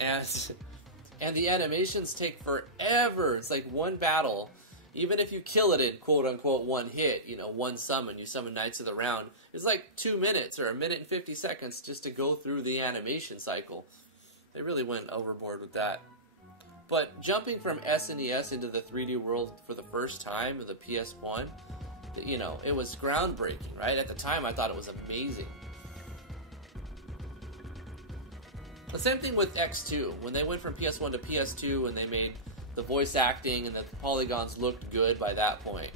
And the animations take forever. It's like one battle. Even if you kill it in quote-unquote one hit, you know, one summon, you summon Knights of the Round, it's like 2 minutes or 1 minute and 50 seconds just to go through the animation cycle. They really went overboard with that. But jumping from SNES into the 3D world for the first time with the PS1, you know, it was groundbreaking, right? At the time, I thought it was amazing. The same thing with X2. When they went from PS1 to PS2 and they made the voice acting and the polygons looked good by that point.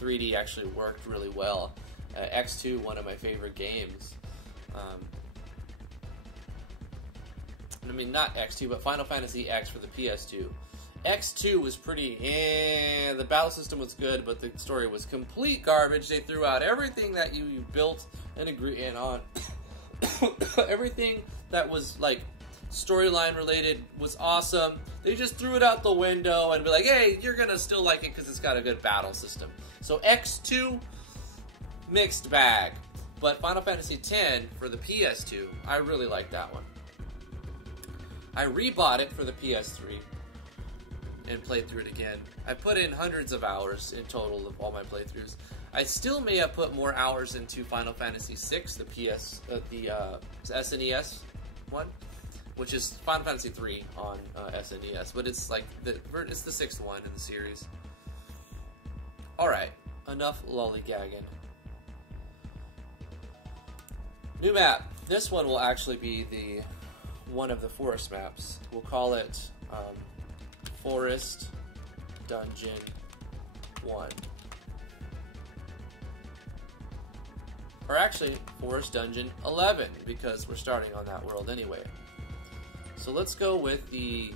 3D actually worked really well. X2, one of my favorite games. I mean, not X2, but Final Fantasy X for the PS2. X2 was pretty, the battle system was good, but the story was complete garbage. They threw out everything that you built and agreed on. Everything that was, like, storyline related was awesome. They just threw it out the window and be like, hey, you're gonna still like it because it's got a good battle system. So X2, mixed bag. But Final Fantasy X for the PS2, I really like that one. I rebought it for the PS3 and played through it again. I put in hundreds of hours in total of all my playthroughs. I still may have put more hours into Final Fantasy VI, the SNES one, which is Final Fantasy III on SNES, but it's like it's the 6th one in the series. All right, enough lollygagging. New map. This one will actually be one of the forest maps. We'll call it Forest Dungeon 1. Or actually, Forest Dungeon 11, because we're starting on that world anyway. So let's go with the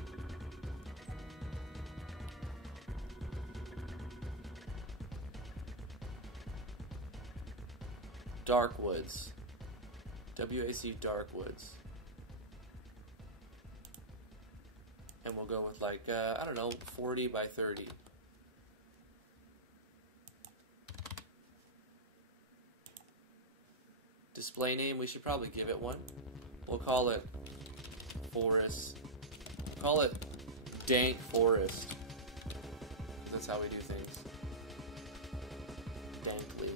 Dark Woods. WAC Dark Woods. And we'll go with like, I don't know, 40 by 30. display name, we should probably give it one. We'll call it Forest. Call it Dank Forest. That's how we do things. Dankly.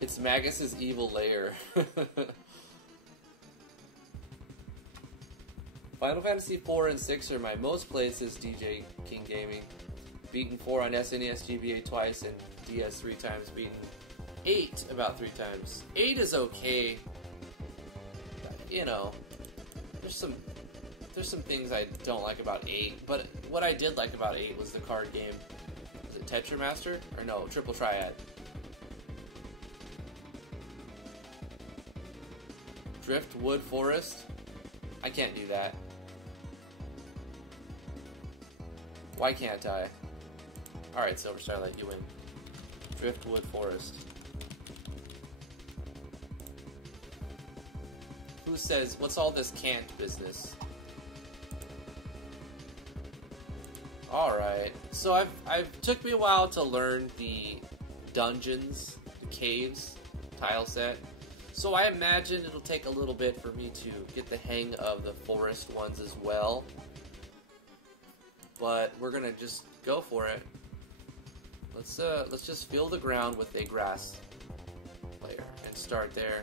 It's Magus's evil lair. Final Fantasy 4 and 6 are my most played since DJ King Gaming. Beaten 4 on SNES GBA twice and DS 3 times. Beaten 8 about 3 times. 8 is okay. You know, there's some things I don't like about 8, but what I did like about 8 was the card game. Was it Tetramaster? Or no, Triple Triad. Driftwood Forest? I can't do that. Why can't I? Alright, Silver Starlight, you win. Driftwood Forest. Who says, what's all this can't business? Alright, so I've took me a while to learn the dungeons, the caves, tile set. So I imagine it'll take a little bit for me to get the hang of the forest ones as well. But we're gonna just go for it. Let's just fill the ground with a grass layer and start there.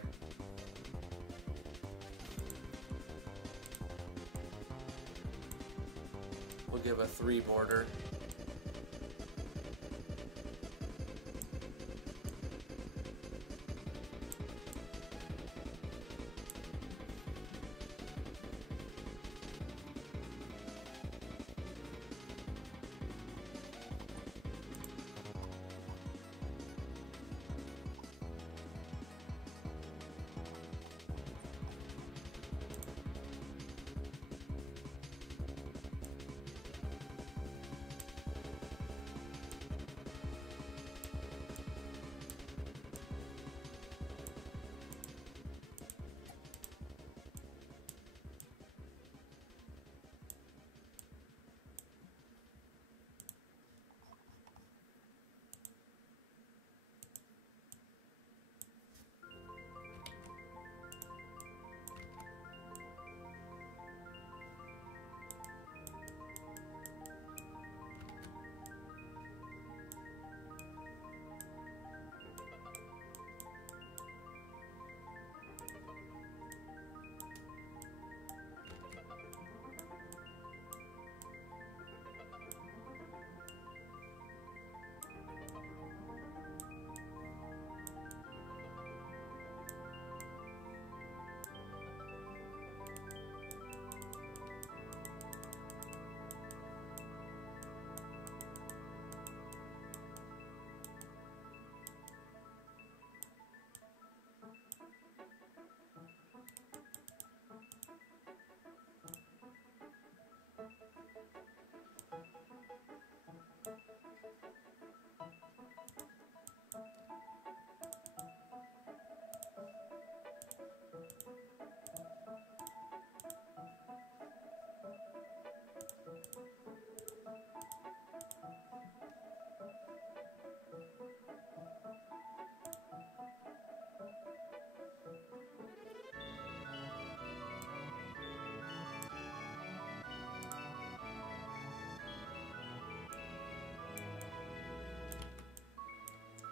We'll give a 3 border.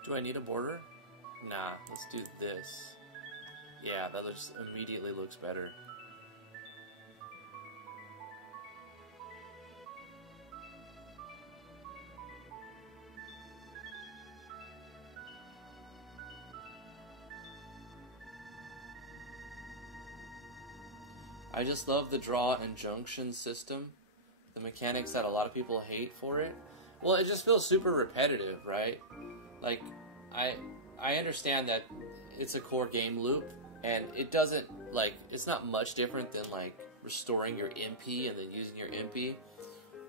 Do I need a border? Nah, let's do this. Yeah, that looks immediately looks better. I just love the draw and junction system. The mechanics that a lot of people hate for it. Well, it just feels super repetitive, right? Like, I understand that it's a core game loop, and it doesn't, like, it's not much different than, like, restoring your MP and then using your MP.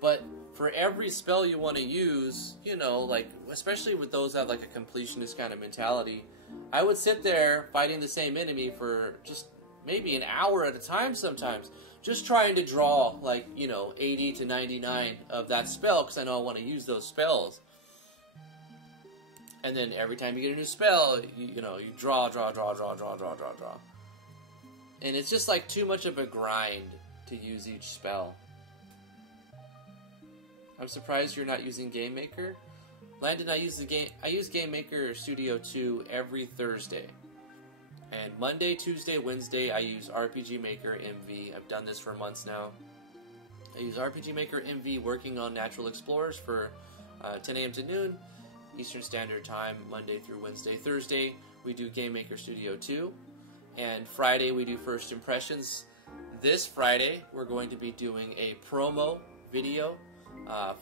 But for every spell you want to use, you know, like, especially with those that have, like, a completionist kind of mentality, I would sit there fighting the same enemy for just maybe an hour at a time sometimes, just trying to draw, like, you know, 80 to 99 of that spell, because I know I want to use those spells. And then every time you get a new spell, you know, you draw. And it's just, like, too much of a grind to use each spell. I'm surprised you're not using Game Maker. Landon, I use Game Maker Studio 2 every Thursday. And Monday, Tuesday, Wednesday, I use RPG Maker MV. I've done this for months now. I use RPG Maker MV working on Natural Explorers for 10 a.m. to noon, Eastern Standard Time, Monday through Wednesday. Thursday, we do Game Maker Studio 2. And Friday, we do First Impressions. This Friday, we're going to be doing a promo video.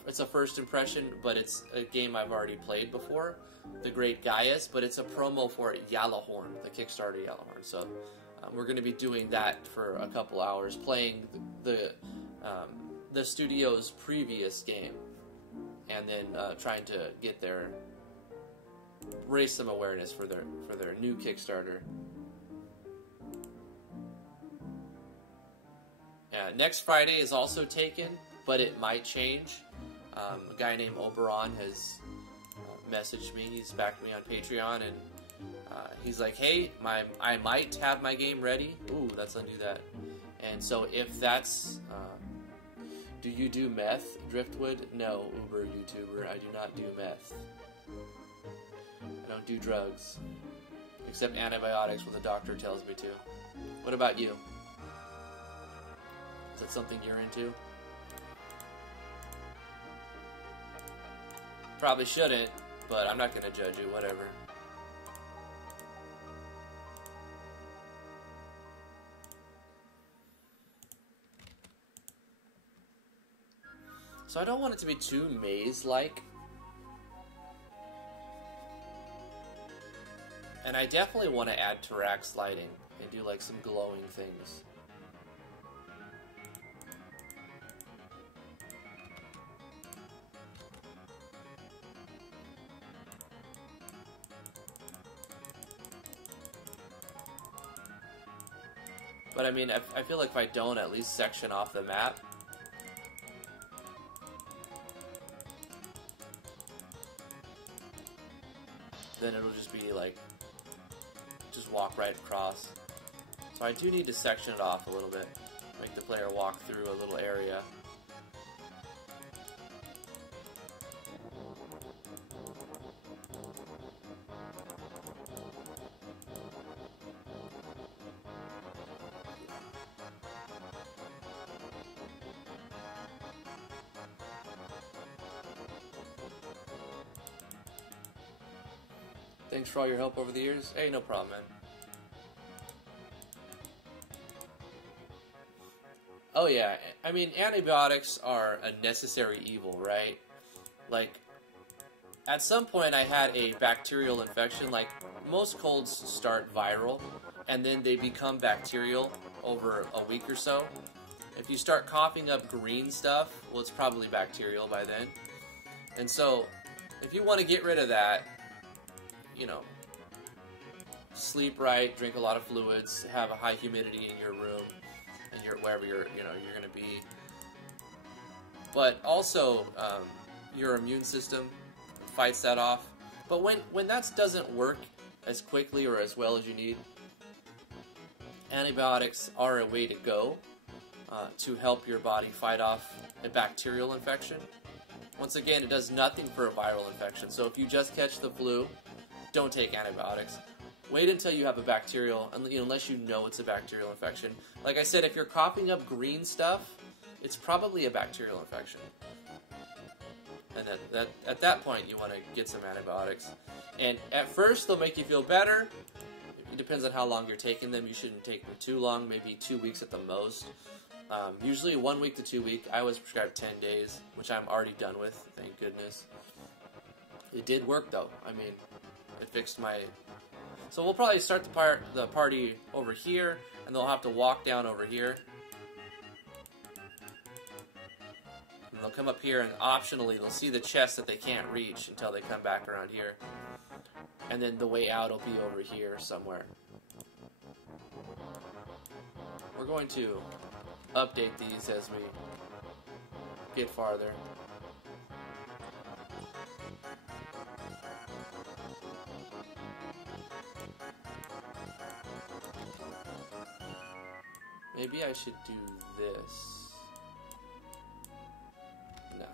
It's a first impression, but it's a game I've already played before, The Great Gaius, but it's a promo for Yalahorn, the Kickstarter Yalahorn. So we're going to be doing that for a couple hours, playing the studio's previous game, and then trying to raise some awareness for their new Kickstarter. Next Friday is also taken, but it might change. A guy named Oberon has messaged me. He's backed me on Patreon, and he's like, hey, I might have my game ready. Ooh, let's undo that. And so if that's... do you do meth, Driftwood? No, Uber YouTuber, I do not do meth. I don't do drugs. Except antibiotics when the doctor tells me to. What about you? Is that something you're into? Probably shouldn't, but I'm not going to judge you, whatever. So I don't want it to be too maze-like. And I definitely want to add Tarax lighting and do like some glowing things. But I mean, I feel like if I don't at least section off the map, then it'll just be like, just walk right across. So I do need to section it off a little bit, make the player walk through a little area. Thanks for all your help over the years. Hey, no problem, man. Oh yeah, I mean, antibiotics are a necessary evil, right? Like, at some point I had a bacterial infection. Like, most colds start viral, and then they become bacterial over a week or so. If you start coughing up green stuff, well, it's probably bacterial by then. And so, if you want to get rid of that, you know, sleep right, drink a lot of fluids, have a high humidity in your room, and wherever you're going to be. But also, your immune system fights that off. But when that doesn't work as quickly or as well as you need, antibiotics are a way to go to help your body fight off a bacterial infection. Once again, it does nothing for a viral infection. So if you just catch the flu, don't take antibiotics. Wait until you have a bacterial, unless you know it's a bacterial infection. Like I said, if you're coughing up green stuff, it's probably a bacterial infection. And at that point, you want to get some antibiotics. And at first, they'll make you feel better. It depends on how long you're taking them. You shouldn't take them too long, maybe 2 weeks at the most. Usually 1 week to 2 weeks. I was prescribed 10 days, which I'm already done with, thank goodness. It did work, though. I mean, it fixed my... So we'll probably start the party over here, and they'll have to walk down over here. And they'll come up here, and optionally they'll see the chest that they can't reach until they come back around here. And then the way out will be over here somewhere. going to update these as we get farther. Maybe I should do this. Nah.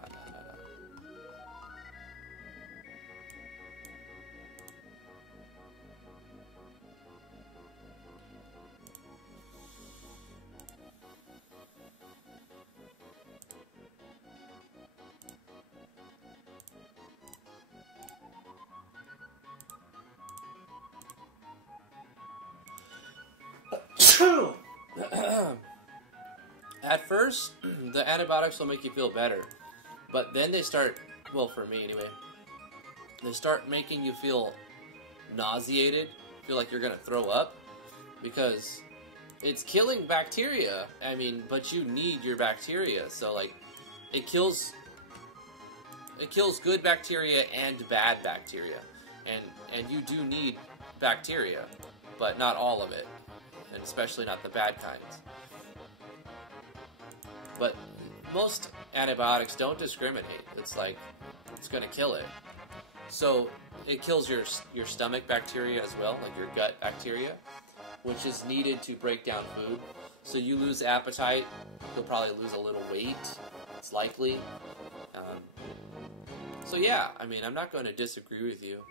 At first, the antibiotics will make you feel better, but then they start, well, for me anyway, they start making you feel nauseated, feel like you're gonna throw up, because it's killing bacteria. I mean, but you need your bacteria, so like, it kills good bacteria and bad bacteria, and you do need bacteria, but not all of it, and especially not the bad kinds. But most antibiotics don't discriminate. It's like, it's going to kill it. So it kills your stomach bacteria as well, like your gut bacteria, which is needed to break down food. So you lose appetite, you'll probably lose a little weight, it's likely. So yeah, I mean, I'm not going to disagree with you.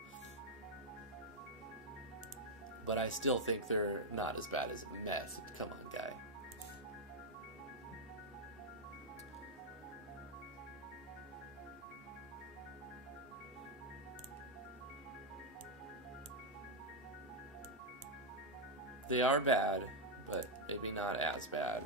But I still think they're not as bad as meth. Come on, guy. They are bad, but maybe not as bad.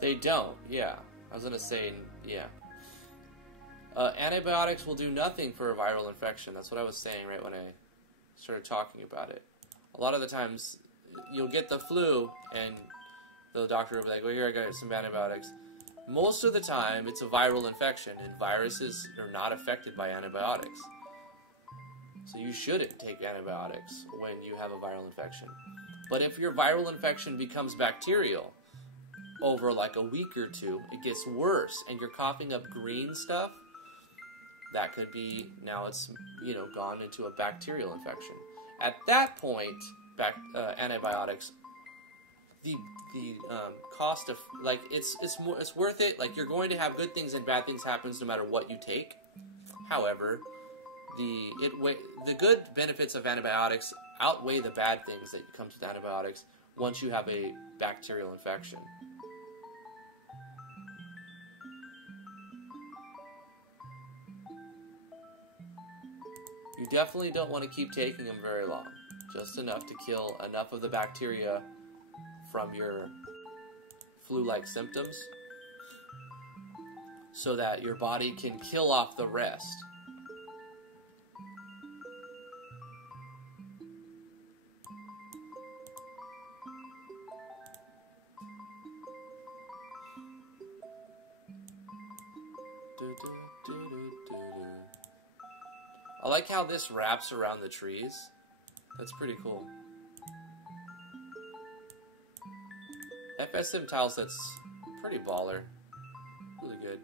They don't, yeah. I was going to say, yeah. Antibiotics will do nothing for a viral infection. That's what I was saying right when I started talking about it. A lot of the times, you'll get the flu, and the doctor will be like, well, here, I got some antibiotics. Most of the time, it's a viral infection, and viruses are not affected by antibiotics. So you shouldn't take antibiotics when you have a viral infection. But if your viral infection becomes bacterial, over like a week or two, it gets worse, and you're coughing up green stuff, that could be, now it's, gone into a bacterial infection. At that point, antibiotics, the cost of, like, it's worth it. Like, you're going to have good things and bad things happen no matter what you take. However, the good benefits of antibiotics outweigh the bad things that come with antibiotics once you have a bacterial infection. You definitely don't want to keep taking them very long. Just enough to kill enough of the bacteria from your flu-like symptoms so that your body can kill off the rest. I like how this wraps around the trees. That's pretty cool. FSM tile set's pretty baller. Really good.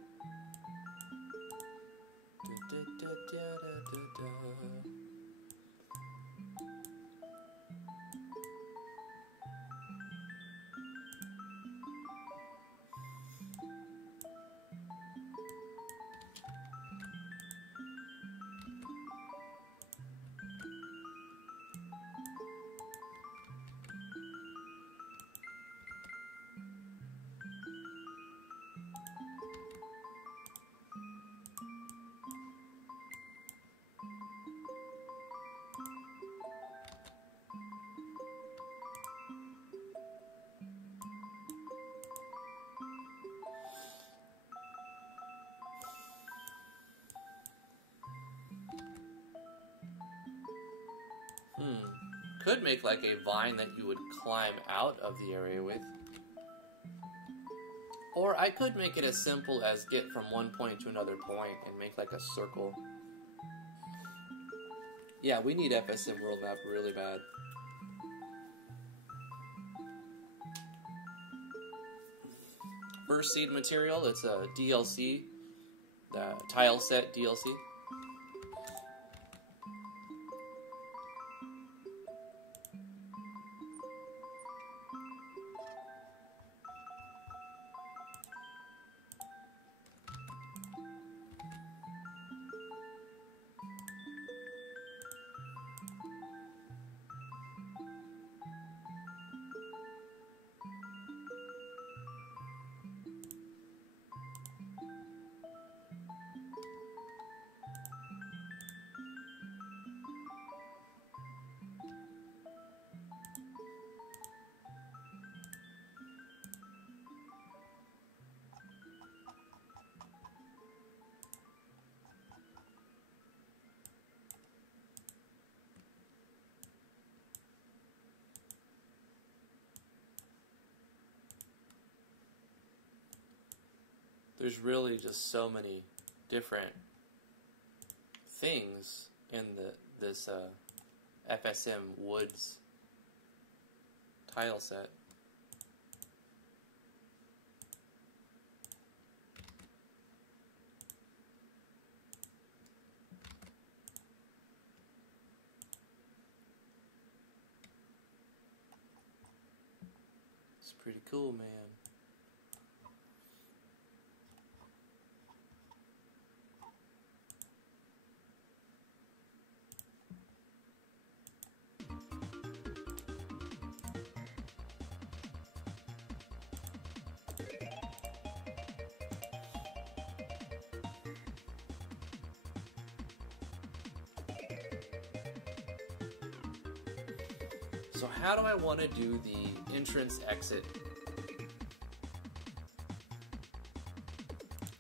Could make like a vine that you would climb out of the area with. Or I could make it as simple as get from one point to another point and make like a circle. Yeah, we need FSM World Map really bad. First seed material, it's a DLC, the tile set DLC. There's really just so many different things in this FSM Woods tile set. It's pretty cool, man. So how do I want to do the entrance exit?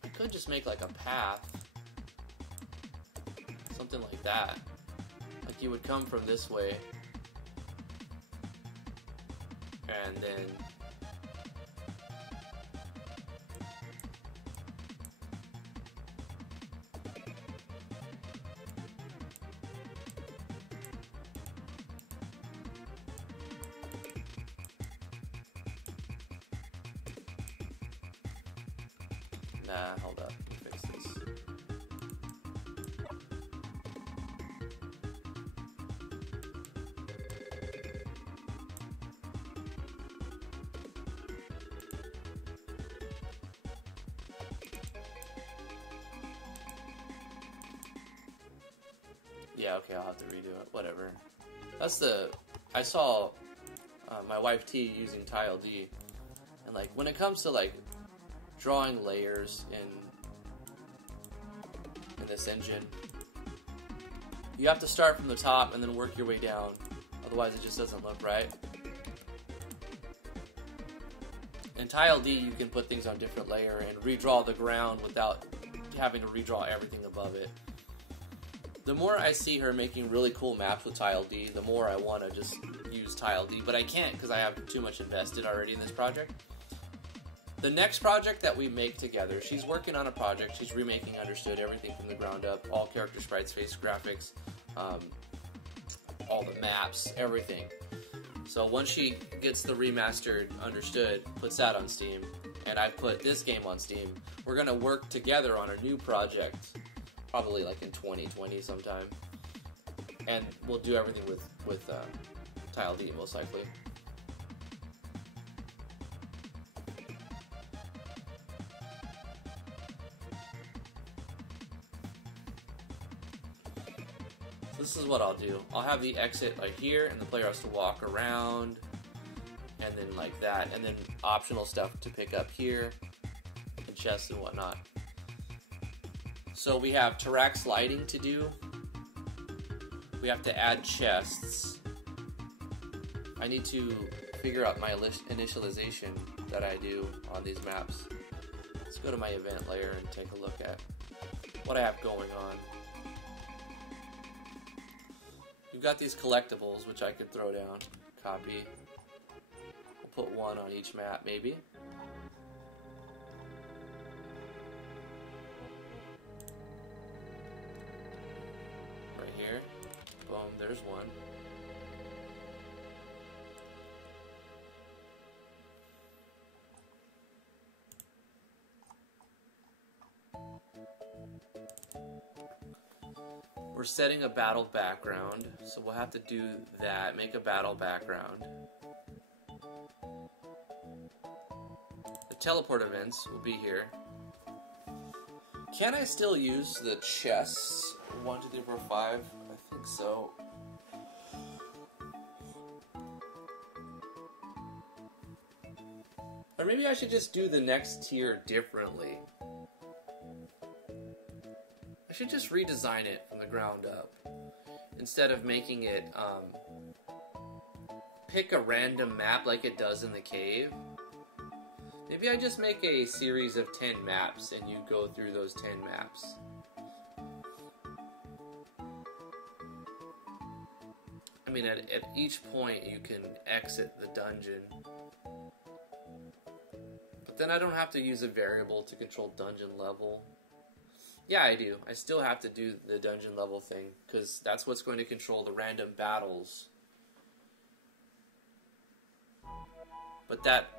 I could just make like a path. Something like that. Like you would come from this way. And then hold up. Let me fix this. Yeah, okay, I'll have to redo it. Whatever. That's the... I saw my wife T using Tile D. And, like, when it comes to, like, drawing layers in this engine, you have to start from the top and then work your way down. Otherwise, it just doesn't look right. In Tile D, you can put things on a different layer and redraw the ground without having to redraw everything above it. The more I see her making really cool maps with Tile D, the more I want to just use Tile D, but I can't because I have too much invested already in this project. The next project that we make together, she's working on a project, she's remaking Understood, everything from the ground up, all character sprites, face graphics, all the maps, everything. So once she gets the remastered Understood, puts that on Steam, and I put this game on Steam, we're going to work together on a new project, probably like in 2020 sometime, and we'll do everything with Tile D most likely. This is what I'll do. I'll have the exit like here, and the player has to walk around, and then like that, and then optional stuff to pick up here, and chests and whatnot. So we have Tarax lighting to do. We have to add chests. I need to figure out my initialization that I do on these maps. Let's go to my event layer and take a look at what I have going on. we've got these collectibles, which I could throw down. Copy. We'll put one on each map, maybe. Right here. Boom, there's one. We're setting a battle background, so we'll have to do that. Make a battle background. The teleport events will be here. Can I still use the chests? 1, 2, 3, 4, 5? I think so. Or maybe I should just do the next tier differently. I should just redesign it from the ground up. Instead of making it, pick a random map like it does in the cave. Maybe I just make a series of 10 maps and you go through those 10 maps. I mean, at each point you can exit the dungeon. But then I don't have to use a variable to control dungeon level. Yeah, I do. I still have to do the dungeon level thing, because that's what's going to control the random battles. But that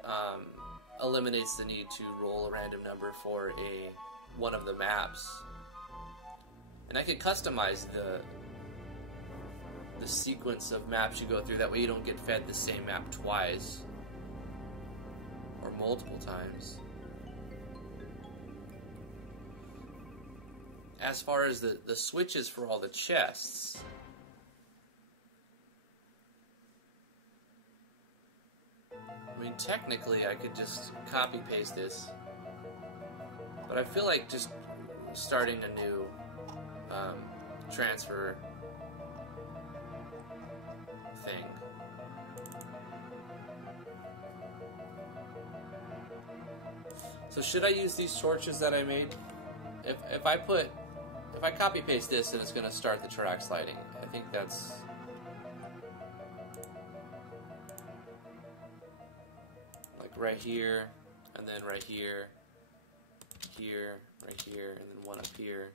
eliminates the need to roll a random number for one of the maps. And I can customize the sequence of maps you go through. That way you don't get fed the same map twice. Or multiple times. As far as the switches for all the chests, I mean, technically I could just copy paste this, but I feel like just starting a new transfer thing. So should I use these torches that I made? If I copy paste this, then it's going to start the track sliding. I think that's... like right here, and then right here, here, right here, and then one up here.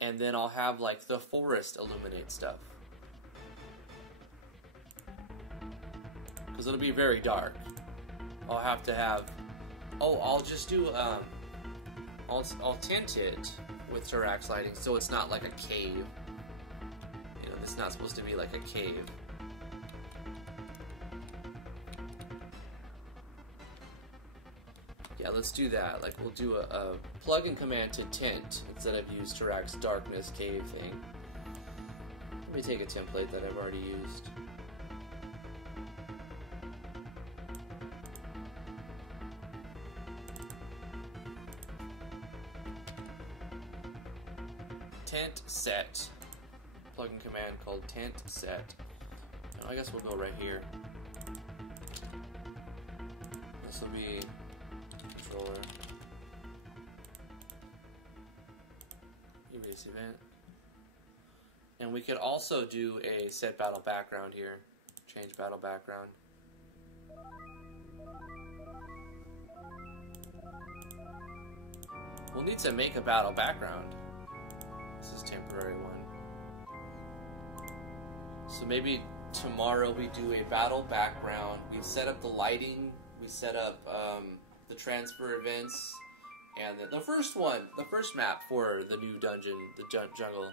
And then I'll have like the forest illuminate stuff. Because it'll be very dark. I'll have to have... oh, I'll just do... I'll tint it with Tarax lighting so it's not like a cave. You know, this is not supposed to be like a cave. Yeah, let's do that. Like, we'll do a plug-in command to tint instead of use Tarax darkness cave thing. Let me take a template that I've already used. Tent set. Plugin command called tent set. I guess we'll go right here. This will be controller. Erase event. And we could also do a set battle background here. Change battle background. We'll need to make a battle background. This is temporary one. So maybe tomorrow we do a battle background. We set up the lighting. We set up the transfer events. And the first map for the new dungeon, the jungle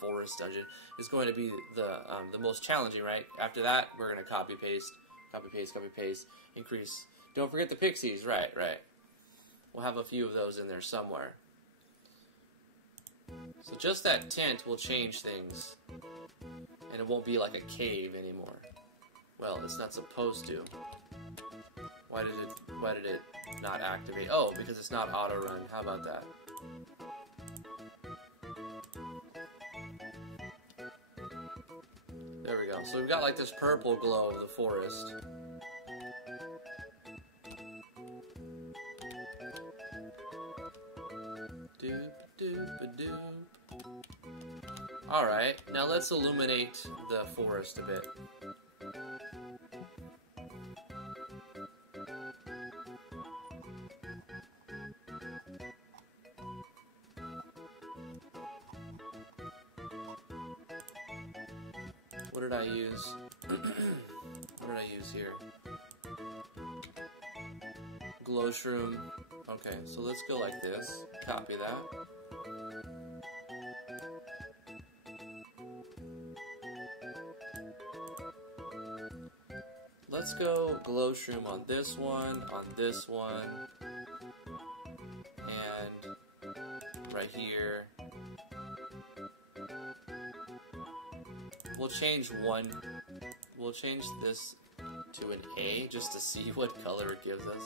forest dungeon, is going to be the most challenging, right? After that, we're going to copy paste, increase. Don't forget the pixies, right. We'll have a few of those in there somewhere. So just that tent will change things, and it won't be like a cave anymore. Well, it's not supposed to. Why did it not activate? Oh, because it's not auto run. How about that? There we go. So we've got like this purple glow of the forest. Doop doop a doop. Alright, now let's illuminate the forest a bit. What did I use? What did I use here? Glow shroom. Okay, so let's go like this. Copy that. Let's go glow shroom on this one, and right here. We'll change one. We'll change this to an A just to see what color it gives us.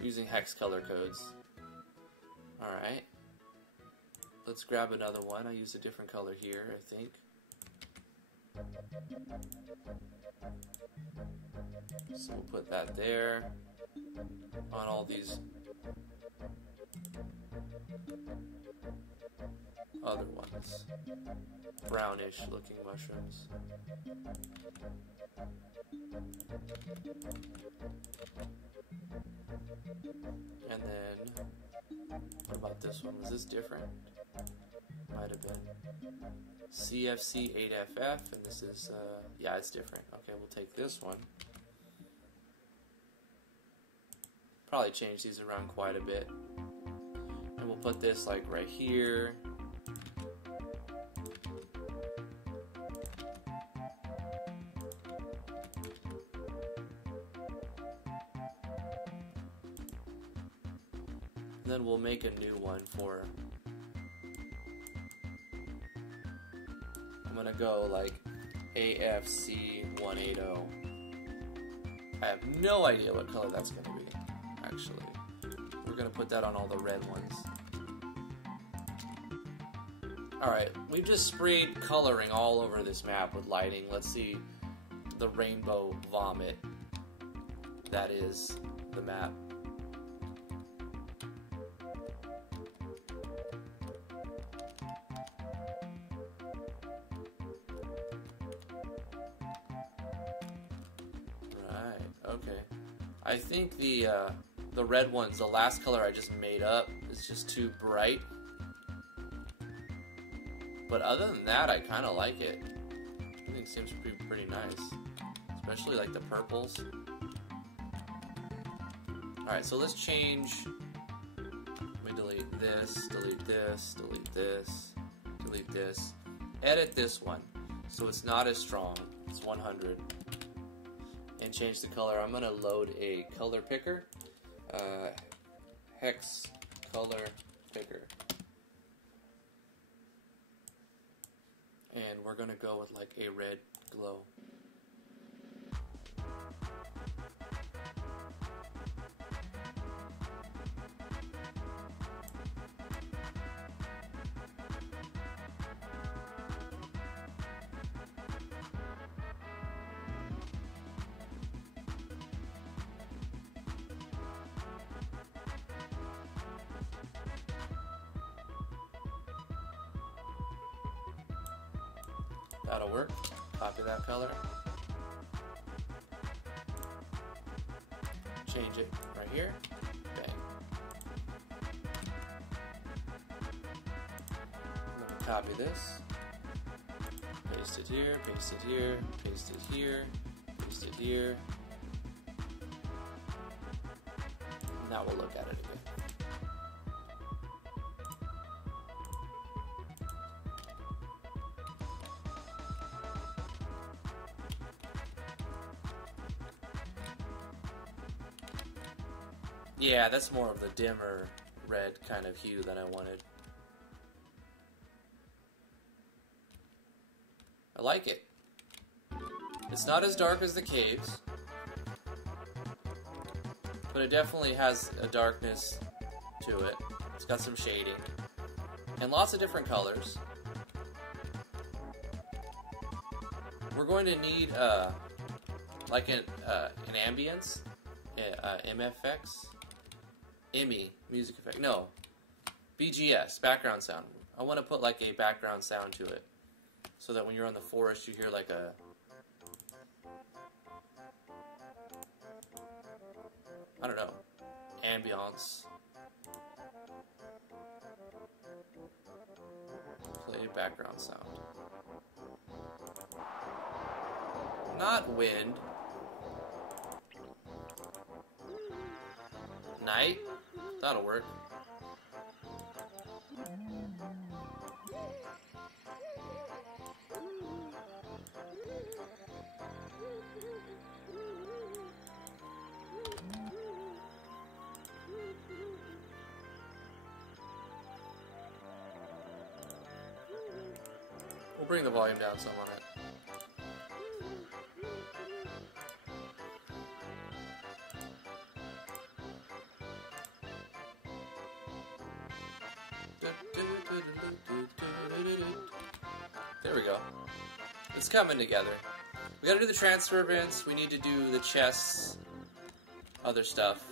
Using hex color codes. Alright. Let's grab another one. I used a different color here, I think. So we'll put that there on all these other ones. Brownish looking mushrooms. And then, what about this one? Was this different? Might have been. CFC8FF, and this is, yeah, it's different. Okay, we'll take this one. Probably change these around quite a bit. And we'll put this like right here. And then we'll make a new one for, I'm gonna go like AFC180. I have no idea what color that's gonna be, actually. We're gonna put that on all the red ones. Alright, we've just sprayed coloring all over this map with lighting. Let's see the rainbow vomit that is the map. Okay, I think the red ones, the last color I just made up, is just too bright. But other than that, I kind of like it. I think it seems pretty nice, especially like the purples. Alright, so let's change. Let me delete this, delete this, delete this, delete this. Edit this one so it's not as strong. It's 100. And change the color. I'm gonna load a color picker, hex color picker, and we're gonna go with like a red glow. That'll work. Copy that color. Change it right here. Bang. I'm gonna copy this. Paste it here, paste it here, paste it here, paste it here. Now we'll look at it again. Yeah, that's more of the dimmer red kind of hue that I wanted. I like it. It's not as dark as the caves, but it definitely has a darkness to it. It's got some shading and lots of different colors. We're going to need like an ambience, MFX. ME, music effect. No. BGS, background sound. I want to put like a background sound to it, so that when you're on the forest, you hear like a... I don't know, ambiance. Play background sound. Not wind. Night? That'll work. We'll bring the volume down some on it. There we go. It's coming together. We gotta do the transfer events, we need to do the chests, other stuff.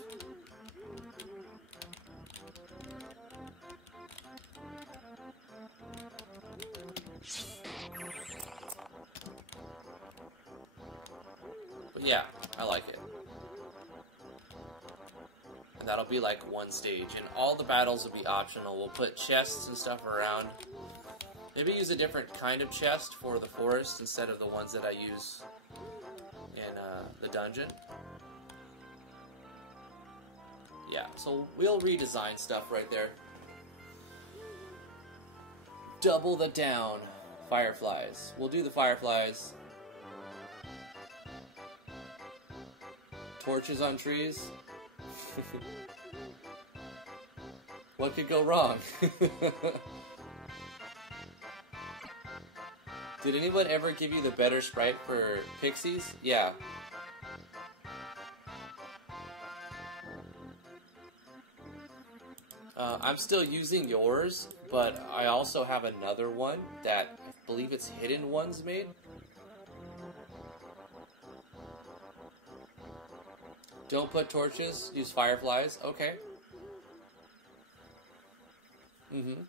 But yeah, I like it. And that'll be like one stage, and all the battles will be optional. We'll put chests and stuff around. Maybe use a different kind of chest for the forest instead of the ones that I use in the dungeon. Yeah, so we'll redesign stuff right there. Double the down. Fireflies. We'll do the fireflies. Torches on trees. What could go wrong? Did anyone ever give you the better sprite for Pixies? Yeah. I'm still using yours, but I also have another one that I believe it's Hidden Ones made. Don't put torches, use fireflies. Okay. Mm-hmm.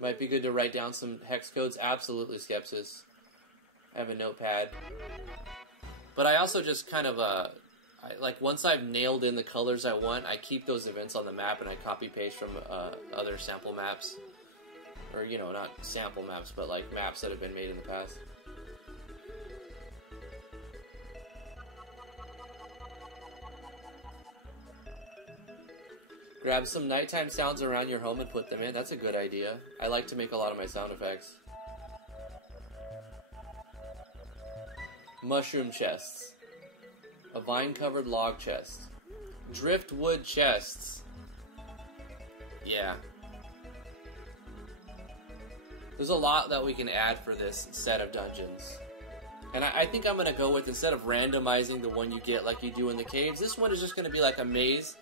Might be good to write down some hex codes. Absolutely, Skepsis. I have a notepad. But I also just kind of, like, once I've nailed in the colors I want, I keep those events on the map and I copy-paste from other sample maps. Or, you know, not sample maps, but, like, maps that have been made in the past. Grab some nighttime sounds around your home and put them in. That's a good idea. I like to make a lot of my sound effects. Mushroom chests. A vine-covered log chest. Driftwood chests. Yeah. There's a lot that we can add for this set of dungeons. And I think I'm going to go with, instead of randomizing the one you get like you do in the caves, this one is just going to be like a maze.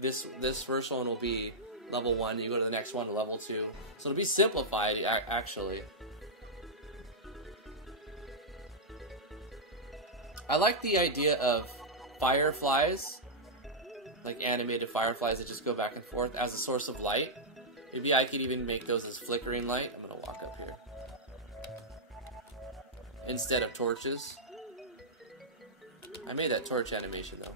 This first one will be level 1, you go to the next one to level 2. So it'll be simplified, actually. I like the idea of fireflies, like animated fireflies that just go back and forth as a source of light. Maybe I could even make those as flickering light. I'm going to walk up here. Instead of torches. I made that torch animation though.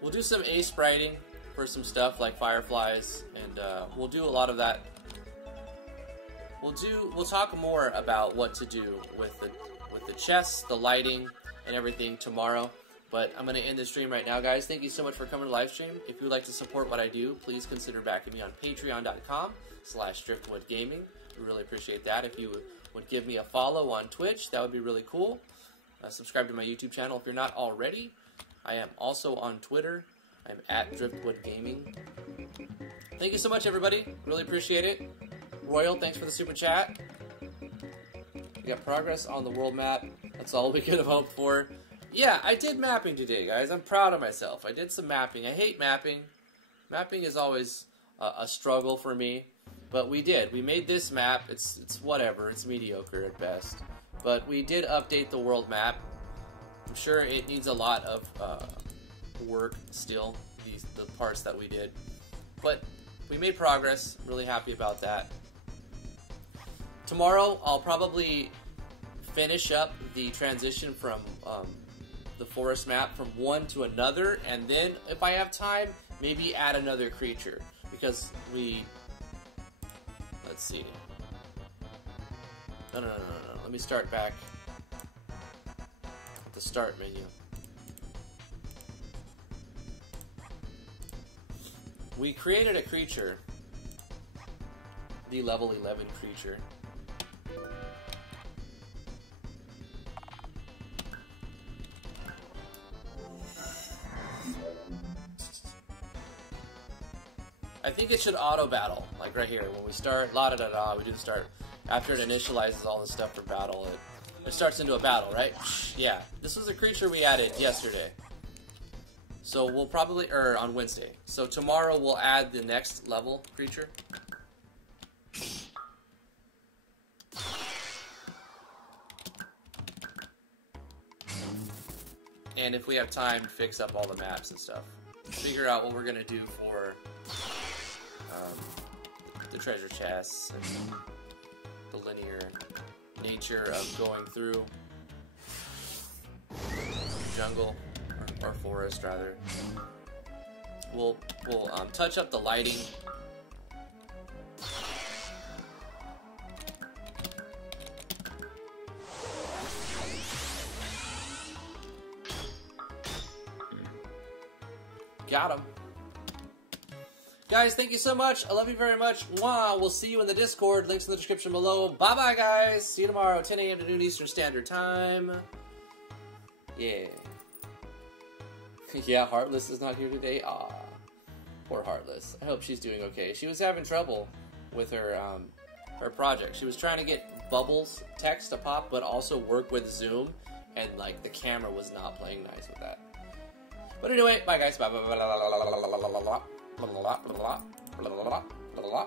We'll do some A-spriting for some stuff like fireflies, and we'll do a lot of that. We'll talk more about what to do with the chests, the lighting, and everything tomorrow. But I'm going to end the stream right now, guys. Thank you so much for coming to the live stream. If you would like to support what I do, please consider backing me on patreon.com/driftwoodgaming. We really appreciate that. If you would give me a follow on Twitch, that would be really cool. Subscribe to my YouTube channel if you're not already. I am also on Twitter. I'm at driftwoodgaming. Thank you so much, everybody. Really appreciate it. Royal, thanks for the super chat. We got progress on the world map. That's all we could have hoped for. Yeah, I did mapping today, guys. I'm proud of myself. I did some mapping. I hate mapping. Mapping is always a struggle for me. But we did. We made this map. It's whatever. It's mediocre at best. But we did update the world map. I'm sure it needs a lot of work still, the parts that we did. But we made progress. I'm really happy about that. Tomorrow, I'll probably finish up the transition from the forest map from one to another, and then, if I have time, maybe add another creature. Because we... Let's see. No. Let me start back at the start menu. We created a creature, the level 11 creature. I think it should auto battle, like right here. When we start, la-da-da-da, we do the start. After it initializes all the stuff for battle, it starts into a battle, right? Yeah, this was a creature we added yesterday. So we'll probably, or on Wednesday. So tomorrow we'll add the next level creature. And if we have time, fix up all the maps and stuff. Figure out what we're going to do for the treasure chests and the linear nature of going through jungle, or forest rather. We'll touch up the lighting. Got him. Guys, thank you so much. I love you very much. Mwah. We'll see you in the Discord. Links in the description below. Bye-bye, guys. See you tomorrow, 10 a.m. to noon Eastern Standard Time. Yeah. Yeah, Heartless is not here today. Aw. Poor Heartless. I hope she's doing okay. She was having trouble with her her project. She was trying to get bubbles text to pop, but also work with Zoom, and like the camera was not playing nice with that. But anyway, bye guys. Bye bye bye blah blah blah blah blah blah blah blah blah blah blah blah blah blah blah blah blah.